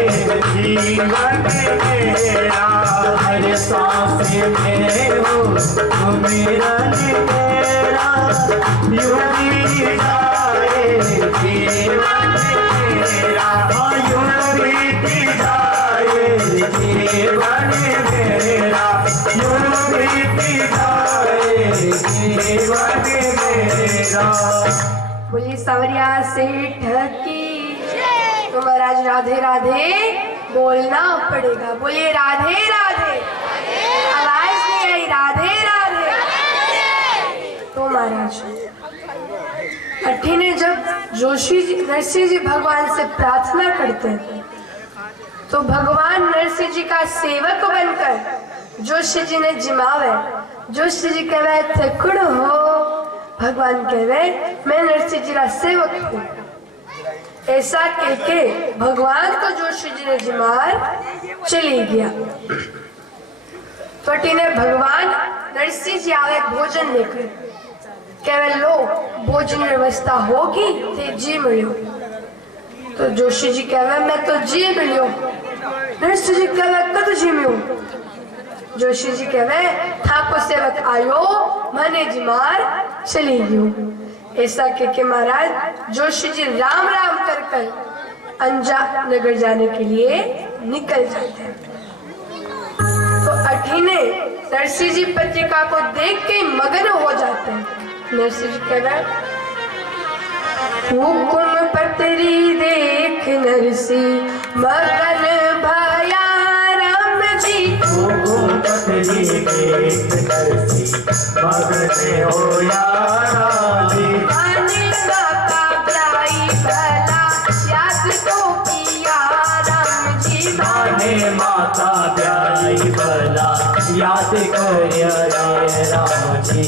जीवन मेरा, हर सांस में हो तो मेरा तेरा, यूं बीत जाए जीवन मेरा, यूं बीत जाए जीवन मेरा, यूं बीत जाए जीवन मेरा। बोली सवरिया सेठ की। तो महाराज राधे राधे बोलना पड़ेगा। बोलिए राधे राधे। आवाज नहीं आई, राधे राधे। तो महाराज अठी ने जब जोशी जी नरसिंह जी भगवान से प्रार्थना करते हैं तो भगवान नरसिंह जी का सेवक बनकर जोशी जी ने जिमावे। जोशी जी कहवे थकुड़ हो, भगवान कहवे मैं नरसिंह जी का सेवक हूँ। ऐसा कहके भगवान को जोशी जी ने जिमार चली गया। तो ने भगवान नरसिंह जी आवे भोजन लेकर, कहवे लो भोजन व्यवस्था होगी ते जी मिलो। तो जोशी जी कहवे मैं तो जी मिलो। नरसिंह जी कहवे कद जी मिलो। जोशी जी कहवे ठाकुर सेवक आयो मने जिमार चली गयो। ऐसा के महाराज जोशी जी राम राम कर अंजा नगर जाने के लिए निकल जाते हैं। तो अठीने नरसिंह जी पत्रिका को देख के मगन हो जाते हैं। नरसिंह जी कहवे हुकुम पत्री देख नरसिंह मगन भया राम जी। हुकुम पत्री देख नरसिंह मगन होया राम जी। माने माता प्याई भला याद तो किया राम जी। माने माता प्याई भला याद कर राम जी।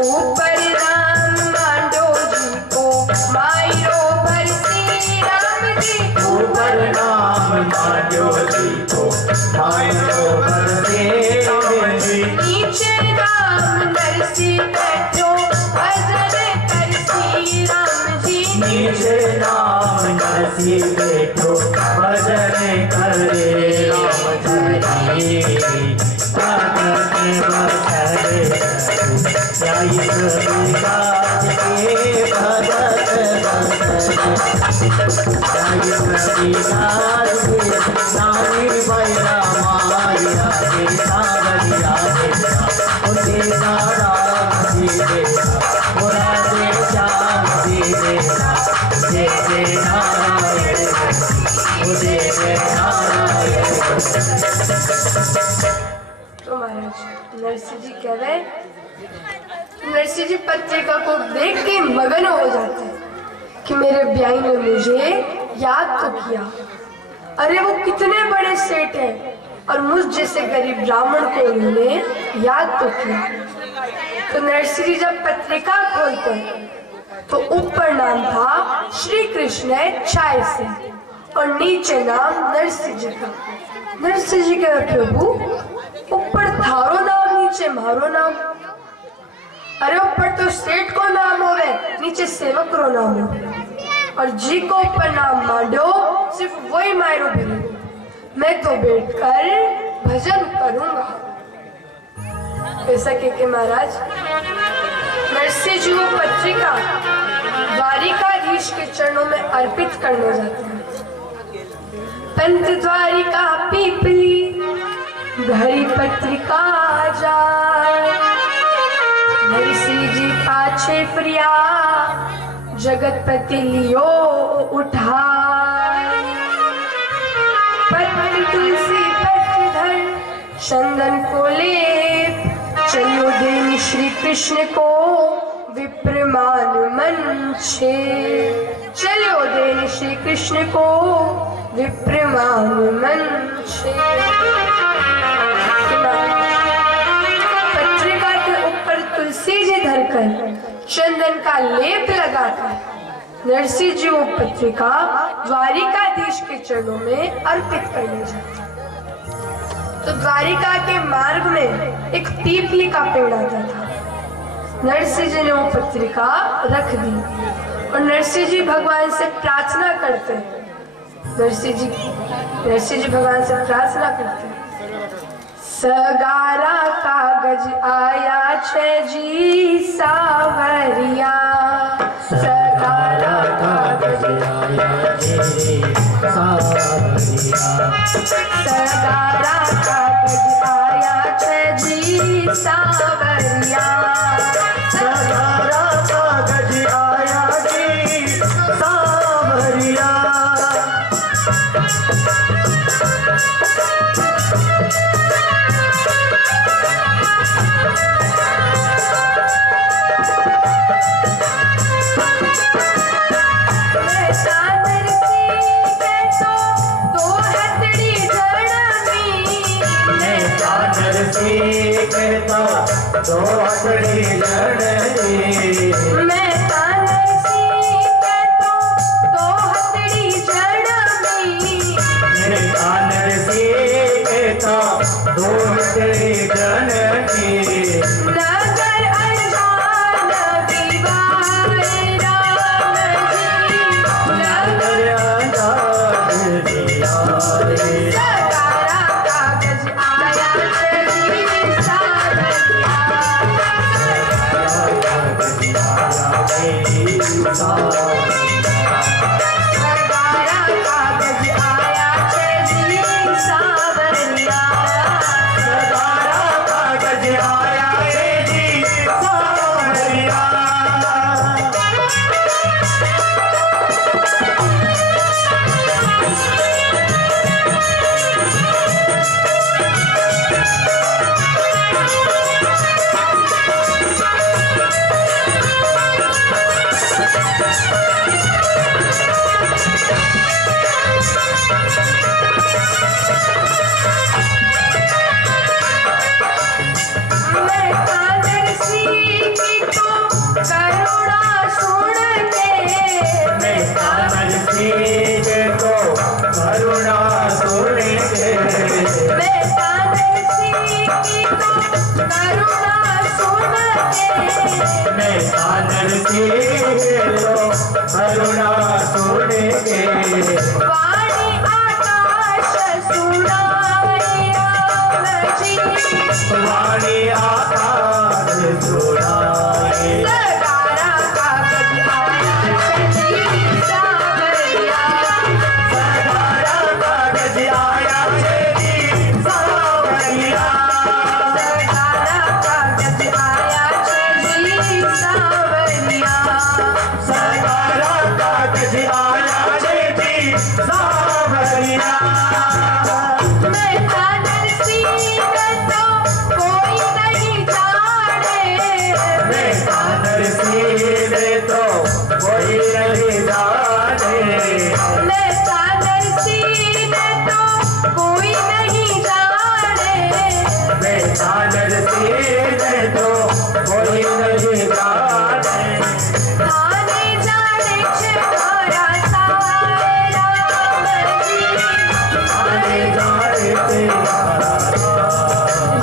ऊपर राम मांडो जी को मायरो भरती राम जी। ऊपर नाम मांडो जी को मायरो भरती राम जी। नीचे राम नरसिंह बैठो भजन करती राम जी। नीचे नाम नरसिंह बैठो भजन करे राम जी। भगत बसरे न्याय प्रभुदास के भगत बसरे न्याय प्रभुदास के नानी बैरा माया के सावरिया देखा उसे राम जी देखा और राधे श्याम जी देखा जैसे नारायण उसे नारायण। तो महाराज नरसिंह जी कह रहे नरसिंह जी पत्रिका को देख के मगन हो जाते हैं कि मेरे ब्याई ने मुझे याद तो किया। अरे वो कितने बड़े सेठ हैं और मुझ जैसे गरीब ब्राह्मण को उन्होंने याद तो किया। तो नरसिंह जी जब पत्रिका खोलते तो ऊपर नाम था श्री कृष्ण चाय से और नीचे नाम नरसिंह जी का। नरसिंह जी कहे प्रभु ऊपर थारो नाम नीचे मारो नाम। अरे ऊपर तो सेठ को नाम होवे नीचे सेवक रो नाम हो और जी को ऊपर नाम मांडो सिर्फ वही मायरो भरे। मैं तो बैठकर भजन करूंगा। ऐसा के महाराज नरसिंह जी वो पत्रिका द्वारिकाधीश के चरणों में अर्पित करने जाते हैं। पंत द्वारिका पीपली घरी पत्रिका जाए। नरसिंह जी पाछे प्रिया जगतपति लियो उठाए। पत्र तुलसी पत्र धर चंदन को लेप चलो देन श्री कृष्ण को विप्रमान मंचे। चलो देन श्री कृष्ण को विप्रमान मंचे। पत्रिका के ऊपर तुलसी जी धरकर चंदन का लेप लगाकर नरसिंह जी वो पत्रिका द्वारिकाधीश के चरणों में अर्पित करने जाते। तो द्वारिका के मार्ग में एक पीपली का पेड़ आता था। नरसिंह जी ने वो पत्रिका रख दी और नरसिंह जी भगवान से प्रार्थना करते हैं। नरसिंह जी भगवान से प्रार्थना करते हैं। सगारा कागज आया छे जी सावरिया, सगारा कागज आया जी सावरिया, सगारा कागज आया छे जी सावरिया, सगारा कागज आया जी सावरिया। कहता दो हथड़ी लड़नी, मैं नरसिंह कहता दो हथड़ी जड़नी, मैं नरसिंह कहता दो हथड़ी लड़नी, नगर अनजान विवाह राम जी, नगर आजाद दिया रे। सगारा कागज आया छे जी सावरिया, सगारा कागज आया छे जी सावरिया, सगारा कागज आया जी सावरिया। मैं नरसिंह की तो करुणा सुन के, मैं नरसिंह को करुणा सुनेंगे, मैं नरसिंह की तो करुणा सुन के, मैं नरसिंह को करुणा सुनेंगे, वाणी आकाश सुनाए राम जी, वाणी आकाश सुनाए। सगारा कागज आया छे जी सावरिया, सगारा कागज आया जी सावरिया। सगारा कागज आया छे जी सावरिया, सगारा कागज आया जी सावरिया। मैं नरसिंह तो कोई नहीं जाने, मैं नरसिंह तो कोई नहीं जाने, मैं नरसिंह तो कोई नहीं जाने, मैं नरसिंह तो कोई नहीं जाने, आने जाने छे मारा साए राम जी, आने जाने तेरा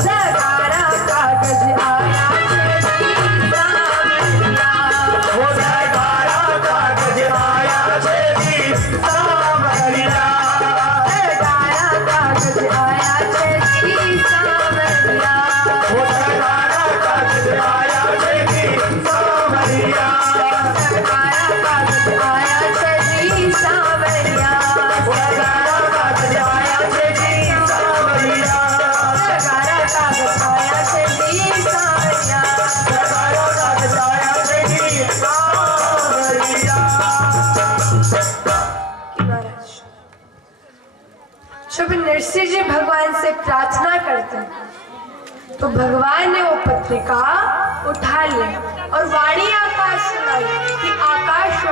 सगारा कागज आया छे जी सावरिया, वो सगारा कागज आया जी सावरिया। सगारा कागज आया छे जी सावरिया, वो सगारा कागज आया जी सावरिया। सगारा कागज आया छे जी सावरिया, वो सगारा कागज आया जी सावरिया। सगारा कागज आया छे जी सावरिया, सगारा कागज आया जी सावरिया। महाराज जब नरसिंह जी भगवान से प्रार्थना करते हैं तो भगवान ने वो पत्रिका उठा ली और वाणी आकाश सुनाई कि आकाश